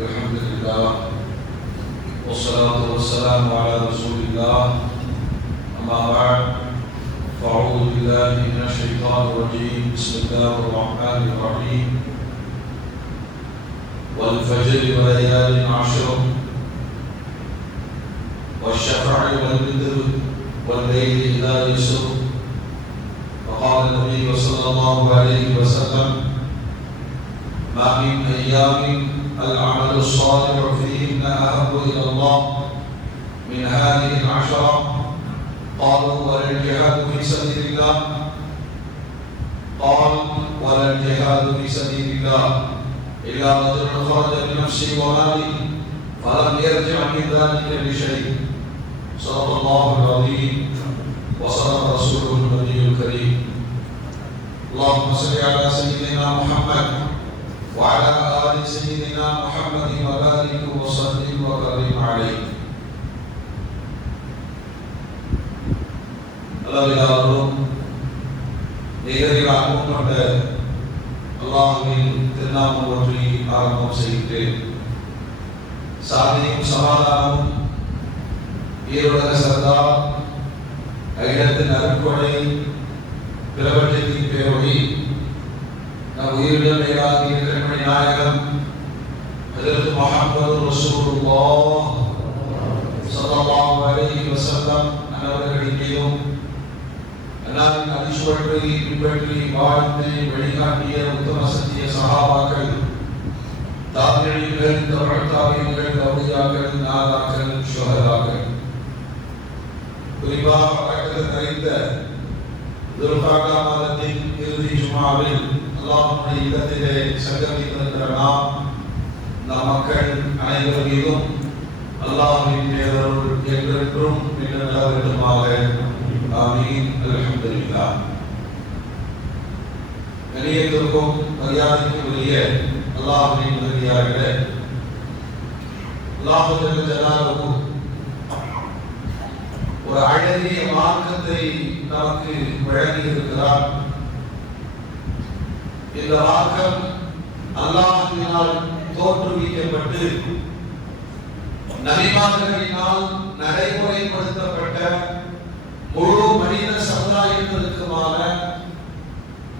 الحمد لله والصلاة والسلام على رسول الله أما بعد فأعوذ بالله من الشيطان الرجيم بسم الله الرحمن الرحيم والفجر وليال عشر والشفع والوتر والليل إذا يسر وقال النبي صلى الله عليه وسلم ما من أيام العمل الصالح فيهن أحب إلى الله من هذه العشرة قالوا ولا الجهاد في سبيل الله قال ولا الجهاد في سبيل الله إلا رجل خرج بنفسه وماله فلم يرجع من ذلك بشيء صدق الله العظيم وصدق رسوله النبي الكريم اللهم صل على سيدنا محمد وعلى آل سيدنا محمد وبارك وسلم وكرم عليه. அளவிலாரும் நிகரிலாகவும் கொண்ட அல்லாஹ்வின் திருநாமம் போற்றி ஆரம்பம் செய்கிறேன். சாந்தியும் சமாதானமும் ஈருலக சர்தார் அகிலத்தின் அருட்கொடை பிரபஞ்சத்தின் பேரொளி நம் உயிரிழந்த மேலாகிய கண்மணி நாயகம் ஹஜ்ரத் முஹம்மது ரசூலுல்லாஹ் ஸல்லல்லாஹு அலைஹி வஸல்லம் அன்னவர்களின் மீதும் அன்னாரின் அடிச்சுவட்டை பின்பற்றி வாழ்ந்து வழிகாட்டிய உத்தம சத்திய சஹாபாக்கள் தாபிஈன்கள் தபஅத்தாபிஈன்கள் அவுலியாக்கள் நாதாக்கள் ஷுஹதாக்கள் குறிப்பாக வழக்கத்தில் நிறைந்த துல்காடா மாதத்தின் இறுதி ஜுமாவில் அல்லாஹ்வுடைய இல்லத்திலே சங்கமித்திருக்கிற நம் மக்கள் அனைவர் மீதும் அல்லாஹ்வின் பேரருள் என்றென்றும் நிலவட்டுமாக ஆமீன் அல்ஹம்துலில்லாஹ். கண்ணியத்திற்கும் மரியாதைக்கும் உரிய அல்லாஹ்வின் நல்லடியார்களே, அல்லாஹ் ஜல்ல ஜலாலுஹு ஒரு அழகிய மார்க்கத்தை நமக்கு வழங்கி இருக்கிறார். இந்த மார்க்கம் அல்லாஹ்வினால் தோற்றுவிக்கப்பட்டு நபிமார்களினால் நடைமுறைப்படுத்தப்பட்ட முழு மனித சமுதாயத்திற்குமான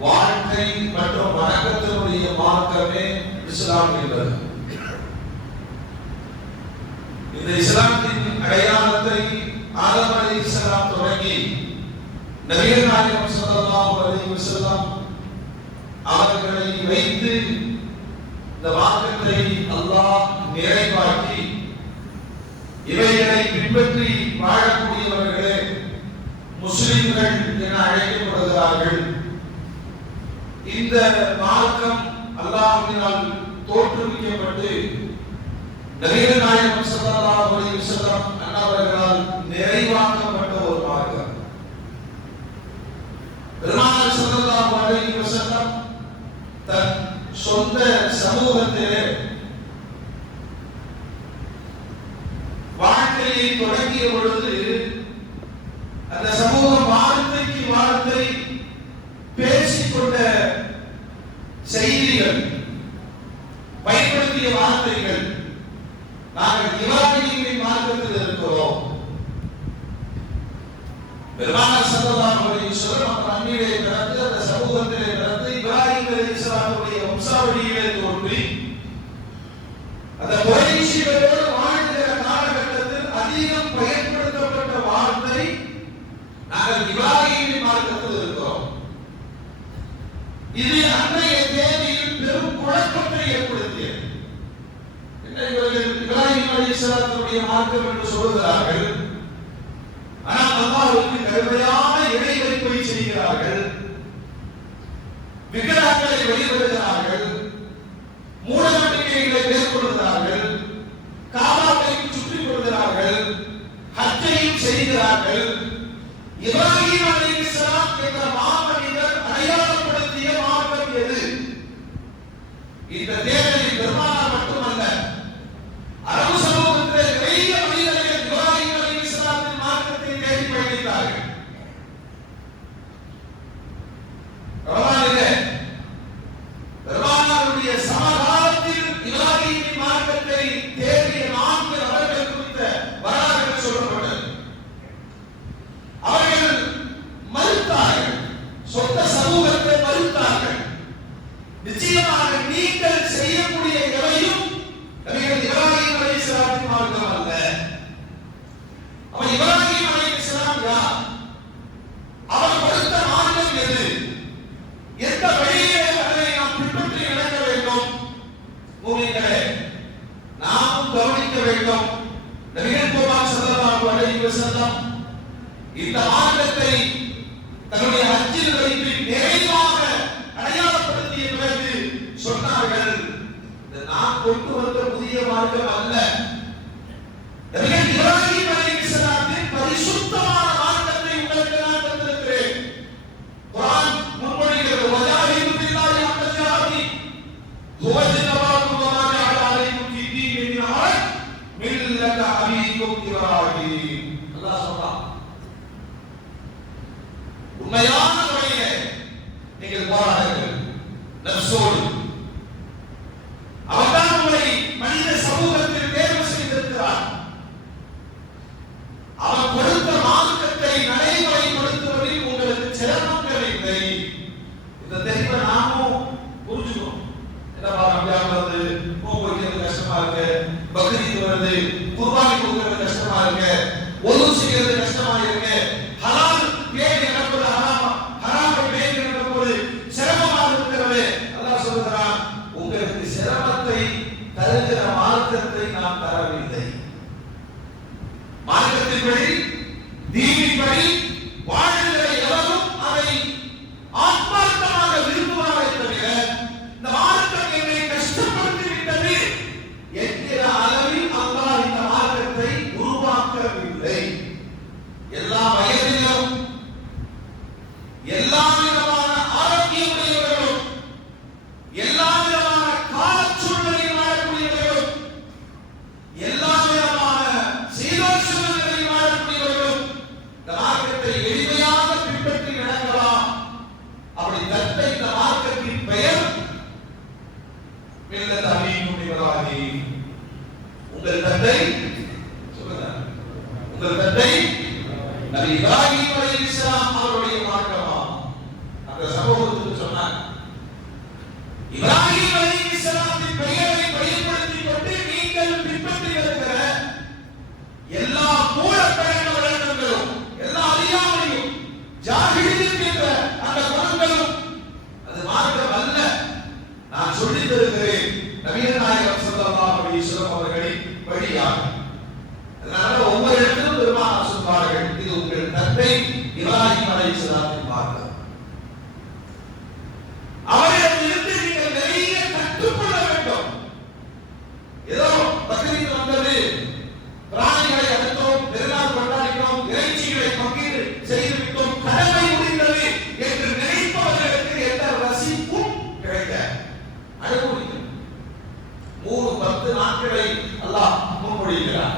வாழ்க்கை மற்றும் வணக்கத்தினுடைய மார்க்கமே இஸ்லாம் என்பது. இந்த இஸ்லாத்தின் அடையாளத்தை ஆதம் அலைஹிஸ்ஸலாம் தொடங்கி நபிகள் நாயகம் ஸல்லல்லாஹு அலைஹி வஸல்லம் அவர்களை வைத்து இந்த மார்க்கத்தை அல்லாஹ் நிறைவாக்கி இவைகளை பின்பற்றி வாழக்கூடியவர்களே முஸ்லிம்கள் என அழைக்கப்படுகிறார்கள். இந்த மார்க்கம் அல்லாஹ்வினால் தோற்றுவிக்கப்பட்டு நபிகள் நாயகம் ஸல்லல்லாஹு அலைஹி வஸல்லம் அன்னவர்களால் நிறைவாக்கப்பட்ட ஒரு மார்க்கம். பெருமானார் ஸல்லல்லாஹு அலைஹி வஸல்லம் தன் சொந்த சமூகத்திலே வாழ்க்கையை தொடங்கிய பொழுது அந்த சமூகம் வார்த்தைக்கு வார்த்தை பேசிக்கொண்ட செய்திகள், பயன்படுத்திய வார்த்தைகள், நாங்கள் இப்ராஹீமின் மார்க்கத்தில் இருக்கிறோம். பெருமானார் ஸல்லல்லாஹு அலைஹி வஸல்லம் அவர் அன்னிலே பிறந்து அந்த சமூகத்திலே பிறந்து இப்ராஹீம் அலைஹிஸ்ஸலாமுடைய வம்சாவளியிலே தோன்றி அந்த குறைஷிகளோடு வாழ்கிற காலகட்டத்தில் அதிகம் பயன்படுத்தப்பட்ட வார்த்தை நாங்கள் இப்ராஹீமின் மார்க்கத்தில் இருக்கிறோம். இது அன்றைய தேதியில் பெரும் குழப்பத்தை ஏற்படுத்தியது. இவர்கள் இப்ராஹீம் அலைஹிஸ்ஸலாமுடைய மார்க்கம் என்று சொல்கிறார்கள், ஆனால் அல்லாஹ்வுக்கு கடுமையான இணை வைப்பை செய்கிறார்கள், விக்கிரகங்களை வழிபடுகிறார்கள், மூட நம்பிக்கைகளை மேற்கொள்கிறார்கள், காபாவை சுற்றிக் கொள்கிறார்கள், ஹஜ்ஜையும் செய்கிறார்கள். இப்ராஹீம் அலைஹிஸ்ஸலாம் என்ற மாமனிதர் அடையாளப்படுத்திய மார்க்கம் எது? இந்த தேர்தலில் பெருமானார் மட்டுமல்ல, அரபு சமூகத்தில் நிறைய மனிதர்கள் இப்ராஹீம் அலைஹிஸ்ஸலாமின் மார்க்கத்தை தேடி பயணித்தார்கள். பெருமானாருடைய சமகாலத்தில் இப்ராஹீமின் மார்க்கத்தை தன்னுடைய ஹஜ்ஜில் வைத்து நிறைவாக அடையாளப்படுத்திய பிறகு சொன்னார்கள், நான் கொண்டு வந்த புதிய மார்க்கம் அல்ல, இப்ராஹிம் அலைஹிஸ்ஸலாத்தின் பரிசுத்தமான மார்க்கத்தை உங்களுக்கு நான் தந்திருக்கிறேன். குர்ஆன் முன்மொழிகிறது, வஜாஹிது பில்லாஹி ஹக்க ஜிஹாதி ஹுவஜ்தபாக்கும் வமா ஜஅல அலைக்கும் ஃபீ தீனி மின் ஹரஜ் மில்லத அபீக்கும் இப்ராஹிம். அல்லாஹ் சொல்றான், உண்மையான முறையிலே நீங்கள் போராடுங்கள் நஃப்ஸோடு. அவர்தான் உங்களை மனித சமூகத்தில் தேர்வு செய்திருக்கிறார். அவர் கொடுத்த மார்க்கத்தை நடைமுறைப்படுத்துவதில் உங்களுக்கு சிரமங்கள் இல்லை. இந்த தெரிவை நாமும் புரிஞ்சுக்கணும். என்னப்பா ரம்ஜான் வருது, நோன்பு வைக்கிறது கஷ்டமா இருக்கு, பக்ரீத் வருது, குர்பானி கொடுக்கிறது கஷ்டமா இருக்கு, ஒது செய்யறது கஷ்டமா இருக்கு, ஹலால் பேணி நடப்பது ஹராமை பேணி நடப்பது சிரமமாக இருக்கிறது. அல்லாஹ் சொல்கிறான், உங்களுக்கு சிரமத்தை தருகிற மார்க்கத்தை நான் தரவில்லை. மார்க்கத்தின்படி தீனின்படி வாழ்கிற எவரும் அதை ஆத்மார்த்தமாக விரும்புவாரே தவிர இந்த மார்க்கம் என்னை கஷ்டப்படுத்தி விட்டது என்கிற அளவில் அல்லாஹ் இந்த மார்க்கத்தை உருவாக்கவில்லை. எல்லா வயதிலும் எல்லா விதமான ஆரோக்கியமுடையவர்களும் எல்லா விதமான கால சூழ்நிலையில் வாழக்கூடியவர்களும் எல்லா விதமான சீதோஷங்களில் வாழக்கூடியவர்களும் இந்த மார்க்கத்தை எளிமையாக பின்பற்றி நடக்கலாம். அப்படி தட்ட இந்த மார்க்கத்தின் பெயர் மில்லத் அபீக்கும் இப்ராஹிம். உங்கள் தந்தை சொல்லுங்க, உங்கள் தந்தை நபி இப்ராஹிம் அலைஹிஸ்ஸலாம் அவருடைய மார்க்கமா? அந்த சமூகத்துக்கு சொன்னாங்க, இப்ராஹிம் அலைஹிஸ்ஸலாத்தின் பெயரை பயன்படுத்திக் கொண்டு நீங்கள் பின்பற்றி வருகிற எல்லா மூலப்பழக்க வழக்கங்களும் எல்லா அறியாமையும் ஜாஹிலியத் என்ற அந்த குணங்களும் அது மார்க்கம் அல்ல. நான் சொல்லித் தருகிறேன் நபிகள் நாயகம் ஸல்லல்லாஹு அலைஹி வஸல்லம் அவர்களின் வழியாக. அதனால ஒவ்வொரு இடத்திலும் பெருமானார் சொல்வார்கள், இது உங்கள் தந்தை இப்ராஹிம் அலைஹிஸ்ஸலாத்தின் மார்க்கம். அவரிடமிருந்து நீங்கள் நிறைய கற்றுக்கொள்ள வேண்டும். ஏதோ பக்ரீத் வந்தது, பிராணிகளை அறுத்தோம், பெருநாள் கொண்டாடினோம், இறைச்சிகளை பங்கீடு செய்து விட்டோம், கடமை முடிந்தது என்று நினைப்பவர்களுக்கு எந்த ரசீதும் கிடைக்க அனுமதிக்கும். 3-10 நாட்களை அல்லாஹ் முன்மொழிகிறார்.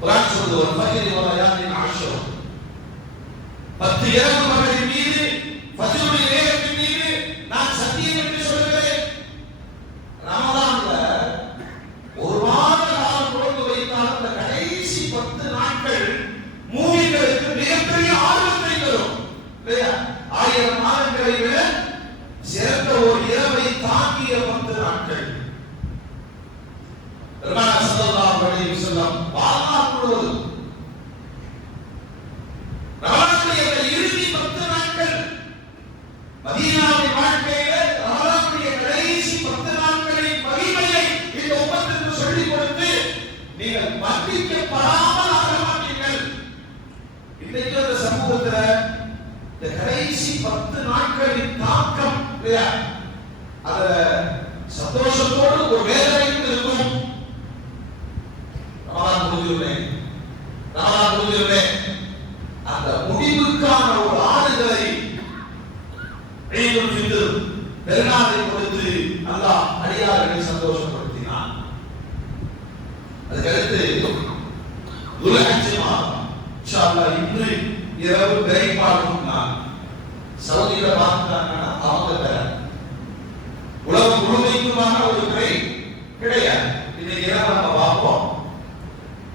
குர்ஆன் சொல்லுது, ஒரு ஃபஜ்ரி வ லயாலின் அஷ்ர், 10 இரவுகளின் மீது ஃபஜ்ருடைய நேரத்தின் மீது நான் சத்தியம் என்று சொல்கிறேன். ரமலான்ல ஒரு மாத காலம் நோன்பு வைத்தால் அந்த கடைசி 10 நாட்கள் மூமின்களுக்கு மிகப்பெரிய ஆர்வத்தை தரும். இல்லையா? 1000 மாதங்களை விட சிறந்த ஒரு இரவை தாங்கிய 10 நாட்கள். பெருமானார் ஸல்லல்லாஹு அலைஹி வஸல்லம் வாழ்நாள் முழுவதும் ரமலானுடைய இறுதி 10 நாட்கள், மதீனாவுடைய வாழ்க்கையில ரமலானுடைய கடைசி 10 நாட்களின் மகிமையை இந்த உம்மத்துக்கு சொல்லிக் கொடுத்து நீங்கள் மன்னிக்கப்படாமல் ஆக மாட்டீர்கள். இன்னைக்கு அந்த சமூகத்துல இந்த கடைசி 10 நாட்களின் தாக்கம் இல்லையா, அத சந்தோஷத்தோடு ஒரு வேதனையும் இருக்கும். ரமலான் முடிஞ்சிருமே அந்த முடிவுக்கான ஒரு ஆடுகளை ஈதுல் ஃபித்ர் பெருநாளை கொடுத்து அல்லாஹ் அடியார்களை சந்தோஷப்படுத்தினான். அதுக்கடுத்து துல்ஹஜ் மாதம் இன்ஷா அல்லாஹ் இன்று இரவு பிறை பார்க்கும் நாள். சவுதியில பார்த்தாங்கன்னா அவங்க பெற உலகம் முழுமைக்குமான ஒரு பிறை கிடையாது. இன்னைக்கு இரவு நம்ம பார்ப்போம்.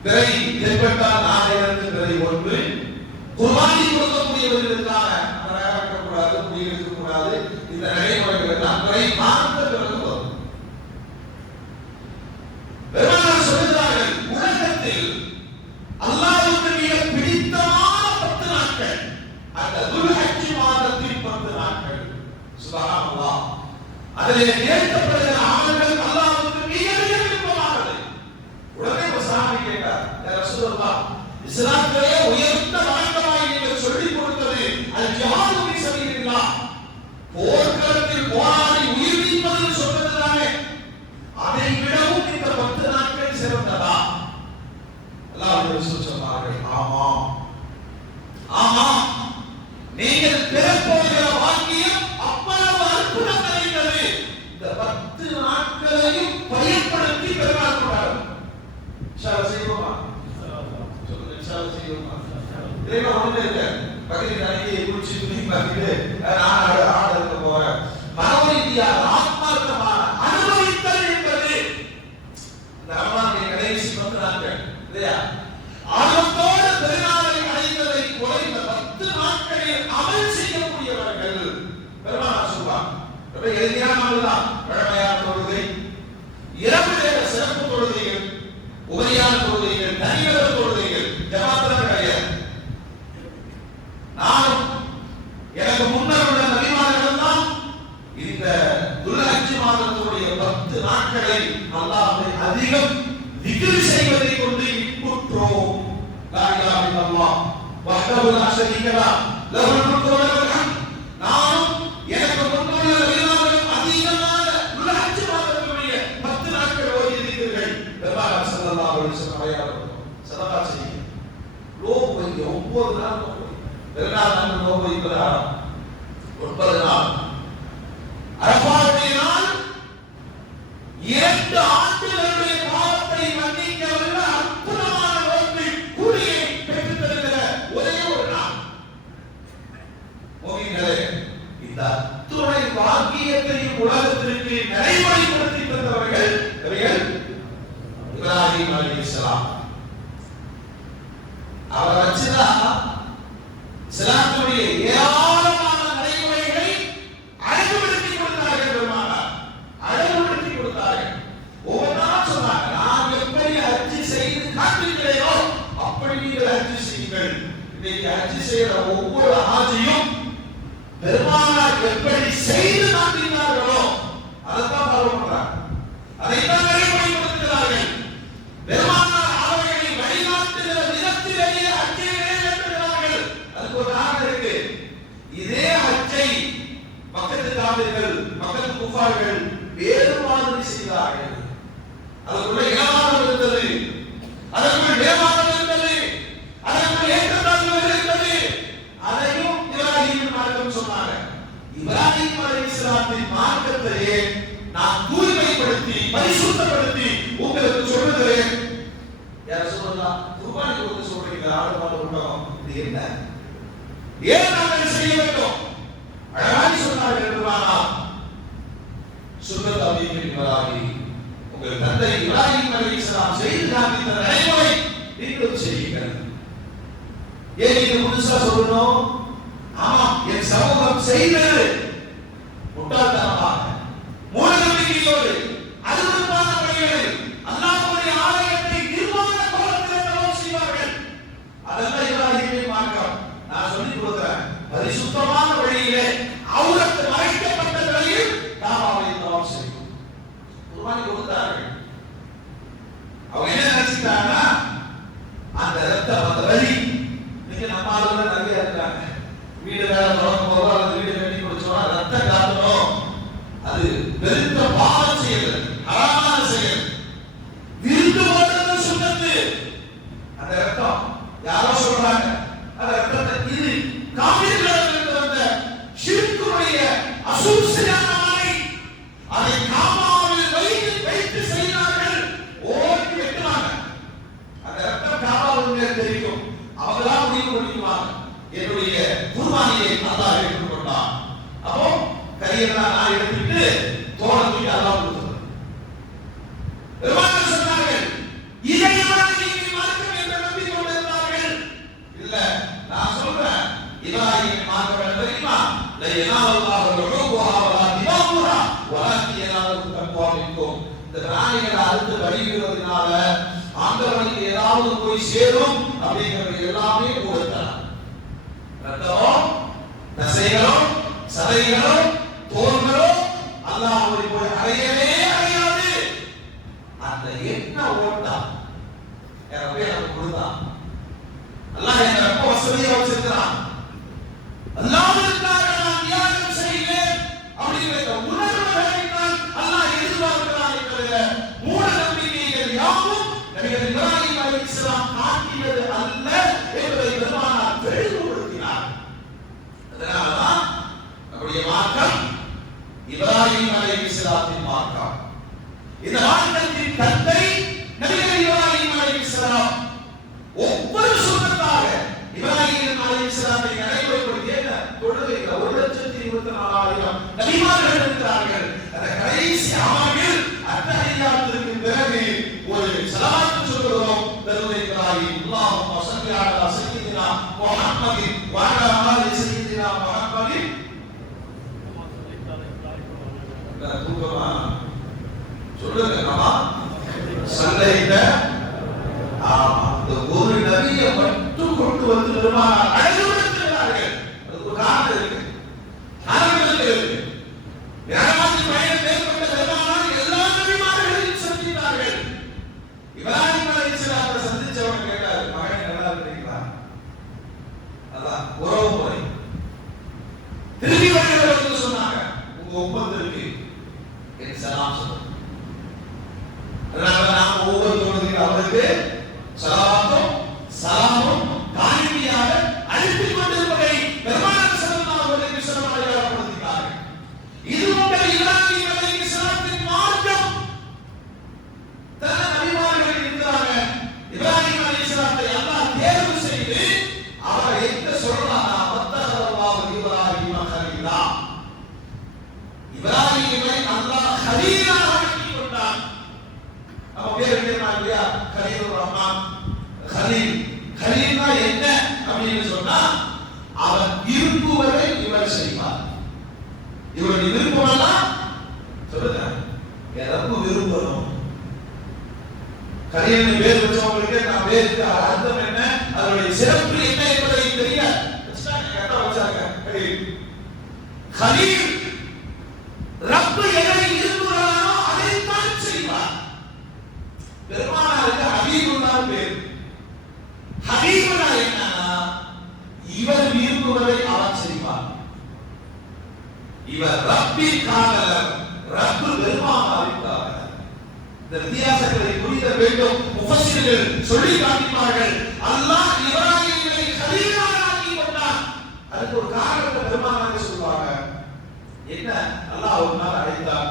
பிறை தென்பட்டால் நாளிலிருந்து பிறை 1 குர்பானி கொடுக்கக்கூடியவர்களுக்கான கூடாது, முடிவெடுக்க கூடாது, இந்த நடைமுறைகள் எல்லாம் பிறை பார்த்த பிறகு வரும். பெருமானார் சொல்கிறார்கள், உலகத்தில் அல்லாஹ்வுக்கு மிக பிடித்தமான 10 நாட்கள் அந்த துல்ஹஜ் மாதத்தின் 10 நாட்கள். சுப்ஹானல்லாஹ். அதிலே ஏற்கப்படுகிற அமல்கள் அல்லாஹ்வுக்கு மிக மிக விருப்பமானது. உடனே ஒரு சாமி கேட்டார், யா ரசூலல்லாஹ், இஸ்லாத்திலே உயர்ந்த வணக்கமாய் நீங்கள் சொல்லிக் கொடுத்தது அல் நீங்கள் பெறப்போகிற வாக்கியம் அவ்வளவு அற்புதம் நிறைந்தது. இந்த 10 நாட்களையும் பயன்படுத்தி பெருமாள் கொண்டாடும். இன்ஷாஅல்லாஹ் செய்வோமா? சொல்லுங்க, இன்ஷாஅல்லாஹ் செய்வோமா? இறைவன் ஒண்ணு இல்ல, பக்கத்துல அன்னைக்கு குளிச்சு துணி பார்த்துட்டு நான் ஆடலுக்கு போறேன். மனோரீதியாக ஆத்மார்த்தமான அனுபவித்தல் என்பது இந்த ரமலானுடைய கடைசி 10 நாட்கள் இல்லையா? ஆர்வத்தோடு பெருநாளை அடைந்ததை போல இந்த 10 நாட்களில் அமல் செய்யக்கூடியவர்கள் பெருமாள் சொல்வார். ரொம்ப எளிமையான நாள் தான். பழமையான தொழுகை, இரவு நேர சிறப்பு தொழுகைகள், உபரியான தொழுகைகள், தனிநபர தொழுகைகள், ஜமாத்தான் கிடையாது. நானும் எனக்கு முன்னர் உள்ள நபிமார்கள் தான் இந்த துல்ஹஜ் மாதத்துடைய 10 நாட்களை அல்லாஹ்வை அதிகம் திக்ர் செய்வதை கொண்டு இன்புற்றோம். லா இலாஹ இல்லல்லாஹ் வஹ்தஹு லா ஷரீக லஹ் லஹுல் முல்கு வ லஹுல் ஹம்த். நானும் எனக்கு முன்னுள்ள நபிமார்கள் அதிகமான துல்ஹஜ் மாதத்துடைய 10 நாட்கள் ஓதி இருக்கிறீர்கள். பெருமாள் ஸல்லல்லாஹு அலைஹி வஸல்லம் அவர்கள் சதகா செய்யுங்க. லோகம் வைங்க 9 நாள் நோன்பு. பெருநாள் நாள் நோன்பு வைக்கிறார். 9 நாள். அரஃபாவுடைய நாள் 2 ஆண்டுகளுடைய பாவத்தை மன்னிக்க வல்ல அற்புதமான நோன்பு கூலியை பெற்றுத் தருகிற ஒரே ஒரு நாள். மோகிகளே, இந்த அத்துணை பாக்கியத்தையும் உலகத்திற்கு நடைமுறைப்படுத்தி தந்தவர்கள் இப்ராஹிம் அலைஹிஸ்ஸலாம். அவர் வச்சுதான் இஸ்லாமுடைய ஏராளமான நடைமுறைகளை அழகுபடுத்தி கொடுத்தார்கள். பெருமானார் அழகுபடுத்தி கொடுத்தார்கள். ஒவ்வொன்றா சொன்னாங்க, நான் எப்படி ஹஜ் செய்து காட்டுகிறேனோ அப்படி நீங்கள் ஹஜ் செய்யுங்கள். இன்னைக்கு ஹஜ் செய்யற ஒவ்வொரு ஹாஜியும் பெருமானார் எப்படி செய்து காட்டினார்களோ அதைத்தான் ஃபாலோ பண்றாங்க, அதைத்தான் நடைமுறைப்படுத்துகிறார்கள். பெருமானார் அவர்களை வழிகாட்டுகிற விதத்திலேயே ஹஜ்ஜை நிறைவேற்றுகிறார்கள். அதுக்கு ஒரு காரணம் இருக்கு. இதே ஹஜ்ஜை மக்கத்து காவிர்கள், மக்கத்து குஃபார்கள் வேறு மாதிரி செய்தார்கள். அதுக்குள்ள இனவாதம் இருந்தது, அதற்குள் வேவாதம் இருந்தது, அதற்குள் ஏற்றத்தாழ்வுகள் இருந்தது. அதையும் இப்ராஹிம் மார்க்கம் சொன்னாங்க. இப்ராஹிம் அலைஹிஸ்ஸலாத்தின் மார்க்கத்தையே நான் தூய்மைப்படுத்தி பரிசுத்தப்படுத்தி உங்களுக்கு சொல்லுகிறேன். யார் சொல்லலாம்? குர்பானி கொடுத்து சொல்றீங்க, ஆடு மாடு உண்டகம், இது என்ன? ஏன் நாங்கள் செய்ய வேண்டும்? அழகாக சொன்னார்கள். சுன்னத் அபீஹி இப்ராஹிம், உங்கள் தந்தை இப்ராஹிம் அலைஹிஸ்ஸலாம் செய்து காண்பித்த நடைமுறை நீங்களும் செய்யுங்கள். ஏன் நீங்க புதுசா சொல்லணும்? ஆமா, என் சமூகம் செய்தது முட்டாள்தனமாக, மூடநம்பிக்கையோடு, அருவருப்பான வழிகளில் அல்லாஹ்வுடைய ஆலயத்தை நிர்வாண கோலத்தில் தவம் செய்வார்கள். அதெல்லாம் இப்ராஹிமின் மார்க்கம். நான் சொல்லிக் கொடுக்கிறேன், பரிசுத்தமான வழியிலே அவுரத் மறைக்கப்பட்ட வழியில் காபாவை தவம் செய்யும். குர்பானி கொடுத்தார்கள். அவங்க என்ன நினைச்சிட்டாங்கன்னா, அந்த ரத்தம், அந்த வழி இன்னைக்கு நம்ம ஆளுங்க நிறைய இருக்காங்க. வீடு வேலை தொடங்கும் போது அந்த வீடு கட்டி கொடுத்தோம்னா ரத்தம் காட்டணும், அது பெருத்த பாவம் செயல், ஹராமான செயல். விருந்து போடுறது சுன்னத்து. அந்த ரத்தம் யாரோ சொல்றாங்க, அந்த ரத்தத்தை இது காபிர்களிடமிருந்து வந்த ஷிர்க்குடைய அசூசியான ஆணை, அதை காபாவில் வைத்து செய்தார்கள். ஓடி வெட்டுவாங்க. அந்த ரத்தம் காபாவுக்கு தெரியும். அவங்களாம் முடிவு பண்ணிக்குவாங்க, என்னுடைய குர்பானியை அல்லாஹ் ஏற்றுக்கொண்டான். அப்போ கையெல்லாம் நான் எடுத்துட்டு தோலை தூக்கி அல்லாஹ் கொடுத்தார். பெருமானார் சொன்னார்கள், இதை இப்ராஹிமின் மார்க்கம் என்று நம்பிக் கொண்டிருந்தார்கள். இல்ல, நான் சொல்றேன், இப்ராஹிமின் மார்க்கம் என்ன தெரியுமா? லா யனாலுல்லாஹு லுஹூமுஹா வலா திமாமுஹா வலாக்கின் யனாலுஹு தக்வா மின்கும். இந்த பிராணிகளை அறுத்து வழிகிறதுனால ஆண்டவனுக்கு ஏதாவது போய் சேரும் அப்படிங்கிறது எல்லாமே கொடுத்தார். ரத்தம், தசைகளும், சதைகளும், தோள்களும் அல்லாஹ்வை போய் அடையவே அடையாது. அந்த என்ன ஓட்டம் எனக்கு கொடுத்தான். அல்லாஹ் என்ன ரொம்ப வசதியா வச்சிருக்கிறான். அல்லாஹ்வுக்காக நான் தியாகம் செய்வேன் அப்படிங்கிற உணர்வுகளை அல்லாஹ் எதிர்பார்க்கிறான் என்கிற மூட நம்பிக்கைகள் யாவும் நபிகள் இப்ராஹிம் அலைஹிஸ்ஸலாம் காட்டியது அல்ல என்பதை பெருமானார் தெளிவுபடுத்தினார். நம்முடைய மார்க்கம் இப்ராஹிம் அலைஹிஸ்ஸலாத்தின் மார்க்கம். இந்த மார்க்கத்தின் தந்தை நபிகள் இப்ராஹிம் அலைஹிஸ்ஸலாம். ஒவ்வொரு சுன்னத்தாக இப்ராஹிம் அலைஹிஸ்ஸலாத்தை நடைமுறைப்படுத்திய தொழுகையில் 1,24,000 நபிமார்கள் இருக்கிறார்கள். அந்த கடைசி அமர்வில் அத்தஹியாத்துக்கு பிறகு ஒரு ஸலவாத் சொல்கிறோம். தருவை இப்ராஹிம் அல்லாஹும்ம ஸல்லி அலா சய்யிதினா முஹம்மதின் வ அலா ஆலி சய்யிதினா முஹம்மதின். தூக்கமா சொல்லுங்க நம்ம சல்லைத. அந்த ஒரு நபியை மட்டும் கொண்டு வந்து பெருமானார் அழகுபடுத்துகிறார்கள். அதுக்கு ஒரு காரணம் இருக்கு. காரணம் இருக்கு. மிராஜ் பயணம் மேற்கொண்ட பெருமானார் எல்லா நபிமார்களையும் சந்தித்தார்கள். இப்ராஹிம் அலைஹிஸ்ஸலாத்தை சந்திச்சவங்க கேட்டாரு, மகன் நல்லா இருக்கிறீங்களா? அதான் உறவு முறை. திரும்பி வருகிறவர்கள் சொன்னாங்க, உங்க ஒப்பந்தத்திற்கு என் சலாம் சொல்லுங்க. அதனால நாம் ஒவ்வொரு தொழுகையில் அவருக்கு ஸலவாத்தும் சலாமும் தானியாக அனுப்பிக் கொண்டிருப்பதை பெருமானார் ஸல்லல்லாஹு அலைஹி வஸல்லம் அடையாளப்படுத்தினார்கள். இது உங்கள் இப்ராஹிம் அலைஹிஸ்ஸலாத்தின் மார்க்கம். தன நபிமார்கள் இருக்கிறாங்க. இப்ராஹிம் அலைஹிஸ்ஸலாத்தை அல்லாஹ் தேர்வு செய்து அவரை எங்க சொல்றானா, வத்தஹல்லாஹு இப்ராஹிம கலீலா. இப்ராஹிமை அல்லாஹ் கலீலாக ஆக்கிக் கொண்டார். அப்ப பேர் என்ன இல்லையா? கலீலுர் ரஹ்மான். கலீல் கலீல்னா என்ன அப்படின்னு சொன்னா, அவர் விரும்புவதை இவர் செய்வார். இவருடைய விருப்பம் எல்லாம் சொல்லுங்க, எதற்கு விரும்பணும்? கலீல் பேர் வச்சவங்களுக்கு நான் பேருக்கு அர்த்தம் என்ன, அதனுடைய சிறப்பு என்ன என்பதை தெரிய வச்சாங்க. கலீல் ரப்பு எதை விரும்புகிறானோ அதைத்தான் செய்வார். பெருமானாருக்கு ஹபீபுல்லா பேர். ஹபீபுல்லா என்னன்னா, இவர் விரும்புவதை அவர் செய்வார். இவர் ரப்பின் காதலர், ரப்பு பெருமானாரின் காதலர். இந்த வித்தியாசங்களை புரித வேண்டும். முஃபஸ்ஸிர்கள் சொல்லி காட்டினார்கள். அல்லாஹ் இப்ராஹிமை கலீலாக ஆக்கி கொண்டான். அதுக்கு ஒரு காரணத்தை பெருமானார் சொல்வாங்க. என்ன? அல்லாஹ் ஒரு நாள் அழைத்தான்.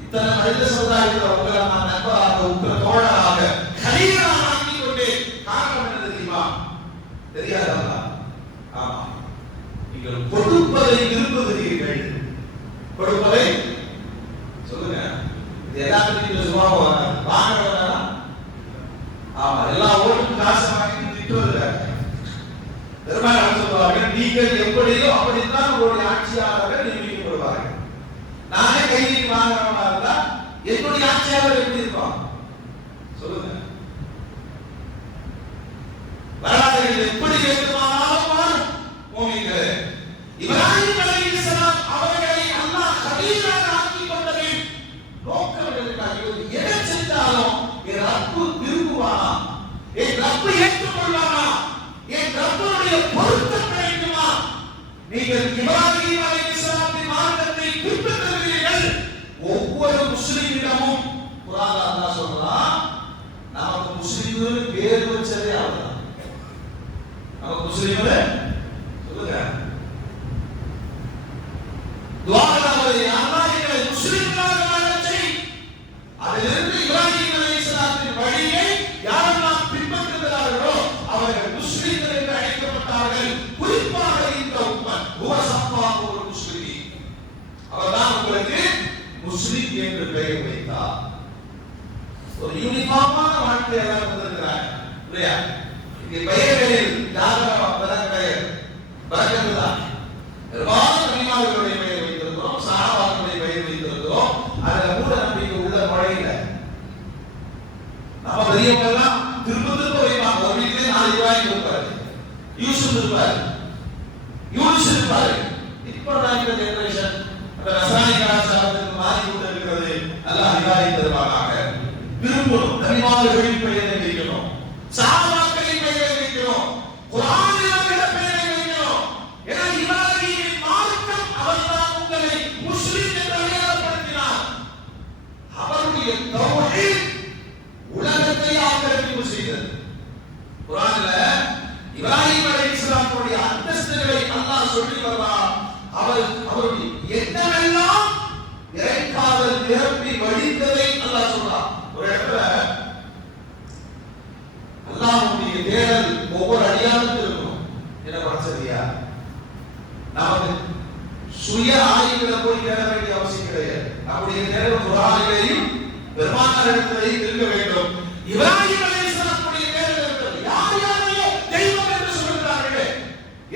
இத்தனை மனித சமுதாயத்தில் உங்களை நான் நண்பராக, உங்கள் தோழராக, கலீலாக ஆக்கி கொண்டேன். காரணம் என்ன தெரியுமா? தெரியாதா? ஆமா, நீங்கள் கொடுப்பதை விரும்புகிறீர்கள். கொடுப்பதை சொல்லுங்க. இது எல்லாத்துக்கும் சுபாவம் வராது. வாங்க வராதா? ஆமா, எல்லா ஓட்டுக்கும் காசு வாங்கி திட்டுவது. பெருமாள் சொல்வார்கள், நீங்கள் எப்படியோ அப்படித்தான் உங்களுடைய ஆட்சியாளர்கள் நியமிக்கப்படுவார்கள். நானே கைதி வாங்குறவனா இருந்தா என்னுடைய ஆட்சியாளர் எப்படி இருப்பான் சொல்லுங்க. வரலாறுகள் எப்படி வேண்டுமானாலும் மாறும். மூமின்களே, இப்ராஹிம் அலைஹிஸ்ஸலாம் அவர்களை அல்லாஹ் கலீலாக ஆக்கிக் கொண்டதின் நோக்கம் என்னவென்றால், எதை செஞ்சாலும் என் ரப்பு விரும்புவானா, என் ரப்பு ஏற்றுக்கொள்வானா, என் ரப்புடைய பொருத்தம் கிடைக்குமா? நீங்கள் இப்ராஹிம் அலைஹிஸ்ஸலாத்தின் மார்க்கத்தை பின்பற்றுகிறீர்கள். ஒவ்வொரு முஸ்லிமிடமும் குர்ஆன்ல அல்லாஹ் சொல்றான், நமக்கு முஸ்லிம்னு பேர் வச்சதே அவர்தான். நமக்கு முஸ்லிம்னு சொல்லுங்க. துஆவை அல்லாஹ் எங்களை முஸ்லிம்களாக வாழச் செய். அதிலிருந்து இப்ராஹிம் அலைஹிஸ்ஸலாத்தின் வழியை யாரெல்லாம் பின்பற்றுகிறார்களோ அவர்கள் முஸ்லிம்கள் என்று அழைக்கப்பட்டார்கள். குறிப்பாக இந்த உம்மத் ஹுவ முஸ்லிமீன், அவர்தான் உங்களுக்கு முஸ்லிம் என்று பெயர் வைத்தார். ஒரு யூனிஃபார்மான வாழ்க்கையை எல்லாம் வந்திருக்கிறாங்க இல்லையா? இங்கே பெயர்களில் யாரும் பெயர் பரக்கத்துதான். பெரும்பாலும் நபிமார்களுடைய பெயர் வைத்திருக்கிறோம், சஹாபாக்களுடைய பெயர் வைத்திருக்கிறோம். அதுல மூட நம்பிக்கை உள்ள முறையில நம்ம பெரியவங்க எல்லாம் திரும்ப திரும்ப வைப்பாங்க. ஒரு வீட்டிலே 4 இப்ராஹிம் இருப்பாரு, யூசுப் இருப்பாரு, யூனுஸ் இருப்பாரு. இப்ப இருக்கிற ஜெனரேஷன் அந்த ரசாயன கலாச்சாரத்துக்கு மாறி கொண்டு இருக்கிறது. அல்லாஹ் ஹிதாயத் தருவானாக. விரும்பணும், நபிமார்களின் பெயரை வைக்கணும், சஹாபாக்களின் பெயரை வைக்கணும், குர்ஆனில் பெயரை வைக்கணும். ஏன்னா இப்ராஹிமின் மார்க்கம் அவர்தான் உங்களை முஸ்லிம் என்று அடையாளப்படுத்தினார். அவருடைய தௌஹீத் உலகத்தை ஆக்கிரமிப்பு செய்தது. குர்ஆன்ல இப்ராஹிம் அலைஹிஸ்ஸலாமுடைய அந்தஸ்துகளை அல்லாஹ் சொல்லி வருகிறார். அவருடைய எண்ணமெல்லாம் இறைக்காதல் நிரப்பி வழிந்ததை அல்லாஹ் சொல்றான். ஒரு இடத்துல அல்லாஹ்வுடைய தேடல் ஒவ்வொரு அடியானுக்கும் இருக்கும். என்ன பண்றதியா? நமக்கு சுய ஆய்வுல போய் தேட வேண்டிய அவசியம் கிடையாது. நம்முடைய தேடல் குர்ஆனிலேயும் பெருமானாரிடத்திலேயும் இருக்க வேண்டும். இப்ராஹிம் அலைஹிஸ்ஸலாமுடைய தேடல் இருக்கிறது. யார் யாரையோ தெய்வம் என்று சொல்கிறார்களே,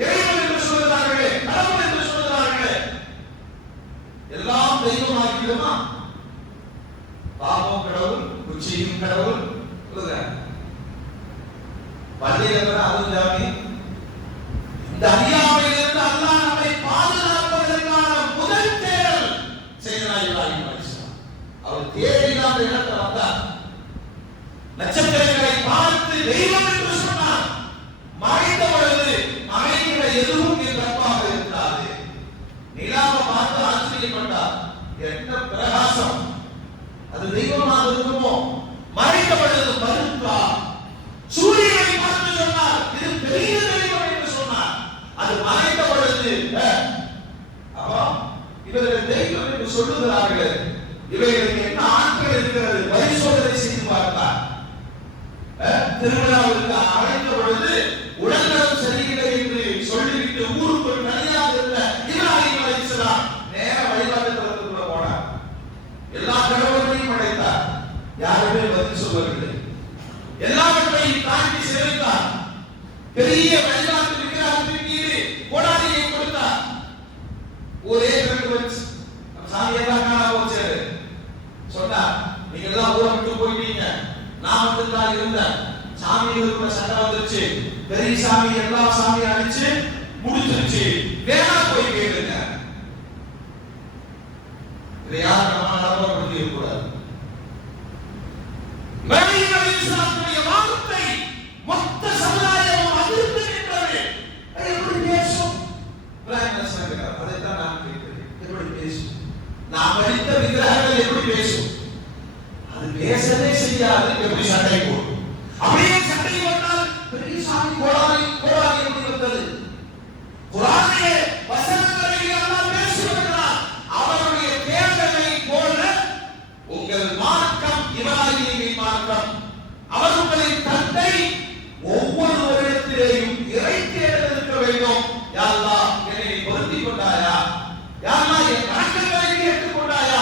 இறைவன் என்று சொல்கிறார்களே, கடவுள் என்று சொல்கிறார்களே, எல்லாம் தெய்வம் ஆகிவிடுமா? பாவம் கடவுள், குச்சியும் கடவுள் சொல்லுங்க. பள்ளியில அதுவும் ஜாமி. இந்த அறியாமையிலிருந்து அல்லாஹ் நம்மை பாதுகாப்பதற்கான முதல் தேடல் செய்தனாய் இப்ராஹிம் அலைஹிஸ்ஸலாம். அவர் தேடிதான் அந்த இடத்துல வந்தார். நட்சத்திரங்களை பார்த்து தெய்வம் என்று சொன்னார். மறைந்த பொழுது மறைகிற எதுவும் என் ரப்பாக இருக்காது. நிலாவை பார்த்து ஆச்சரியப்பட்டார். என்ன பிரகாசம்! அது தெய்வமாக இருக்குமோ? மறைந்த பொழுது மறுத்தா. சூரியனை பார்த்து சொன்னார், இது பெரிய தெய்வம் என்று சொன்னார். அது மறைந்த பொழுது இவர்கள் தெய்வம் என்று சொல்லுகிறார்கள். இவைகளுக்கு என்ன ஆட்கள் இருக்கிறது? பரிசோதனை செய்து பார்த்தார். திருவிழாவிற்கு அழைத்த பொழுது உடல்நலம் சரியில்லை என்று சொல்லிவிட்டு ஊருக்கு தனியாக இருந்த இப்ராஹிம் அலைஹிஸ்ஸலாம் நேர வழிபாட்டு தலத்துக்குள்ள போனார். எல்லா கடவுளையும் அழைத்தார். யாருமே பதில் சொல்லவில்லை. எல்லாவற்றையும் தாண்டி செலுத்தார். பெரிய வழிபாட்டு விக்கிரகத்தின் மீது கோடாரியை கொடுத்தார். ஒரே கண்டு வச்சு சாமி எல்லாம் காண போச்சு சொன்னார். நீங்க எல்லாம் ஊரை விட்டு போயிட்டீங்க, நான் மட்டும் தான் இருந்தேன். சாமிகளுக்குள்ள சண்டை வந்துருச்சு. பெரிய சாமி எல்லா சாமியும் அடிச்சு முடிச்சிருச்சு. வேணா போய் கேளுங்க. இதை யாரும் நம்ம நடைமுறைப்படுத்தி இருக்கக்கூடாது. இப்ராஹிம் அலைஹிஸ்ஸலாமுடைய வார்த்தை மொத்த சமுதாயமும் அதிர்ந்து நின்றது. அது எப்படி பேசும்? இப்ராஹிம் அலைஹிஸ்ஸலாம் அதைத்தான் நான் கேட்கிறேன். எப்படி பேசும்? நாம் அடித்த விக்கிரகங்கள் எப்படி பேசும்? அது பேசவே செய்யாது. எப்படி சண்டை போடும்? அப்படியே சண்டை போட்டால் பெரிய சாமி கோடாரி எப்படி வந்தது? குர்ஆனிலே வசனங்களை அல்லாஹ் பேசுகிறார். அவருடைய தேடலை போல உங்கள் மார்க்கம் இப்ராஹீமின் மார்க்கம். அவர் உங்களின் தந்தை. ஒவ்வொரு வருடத்திலேயும் இறை தேடல் இருக்க வேண்டும். யா அல்லாஹ், என்னை பொருந்திக் கொண்டாயா? யா அல்லாஹ், என் வணக்கங்களை ஏற்றுக்கொண்டாயா?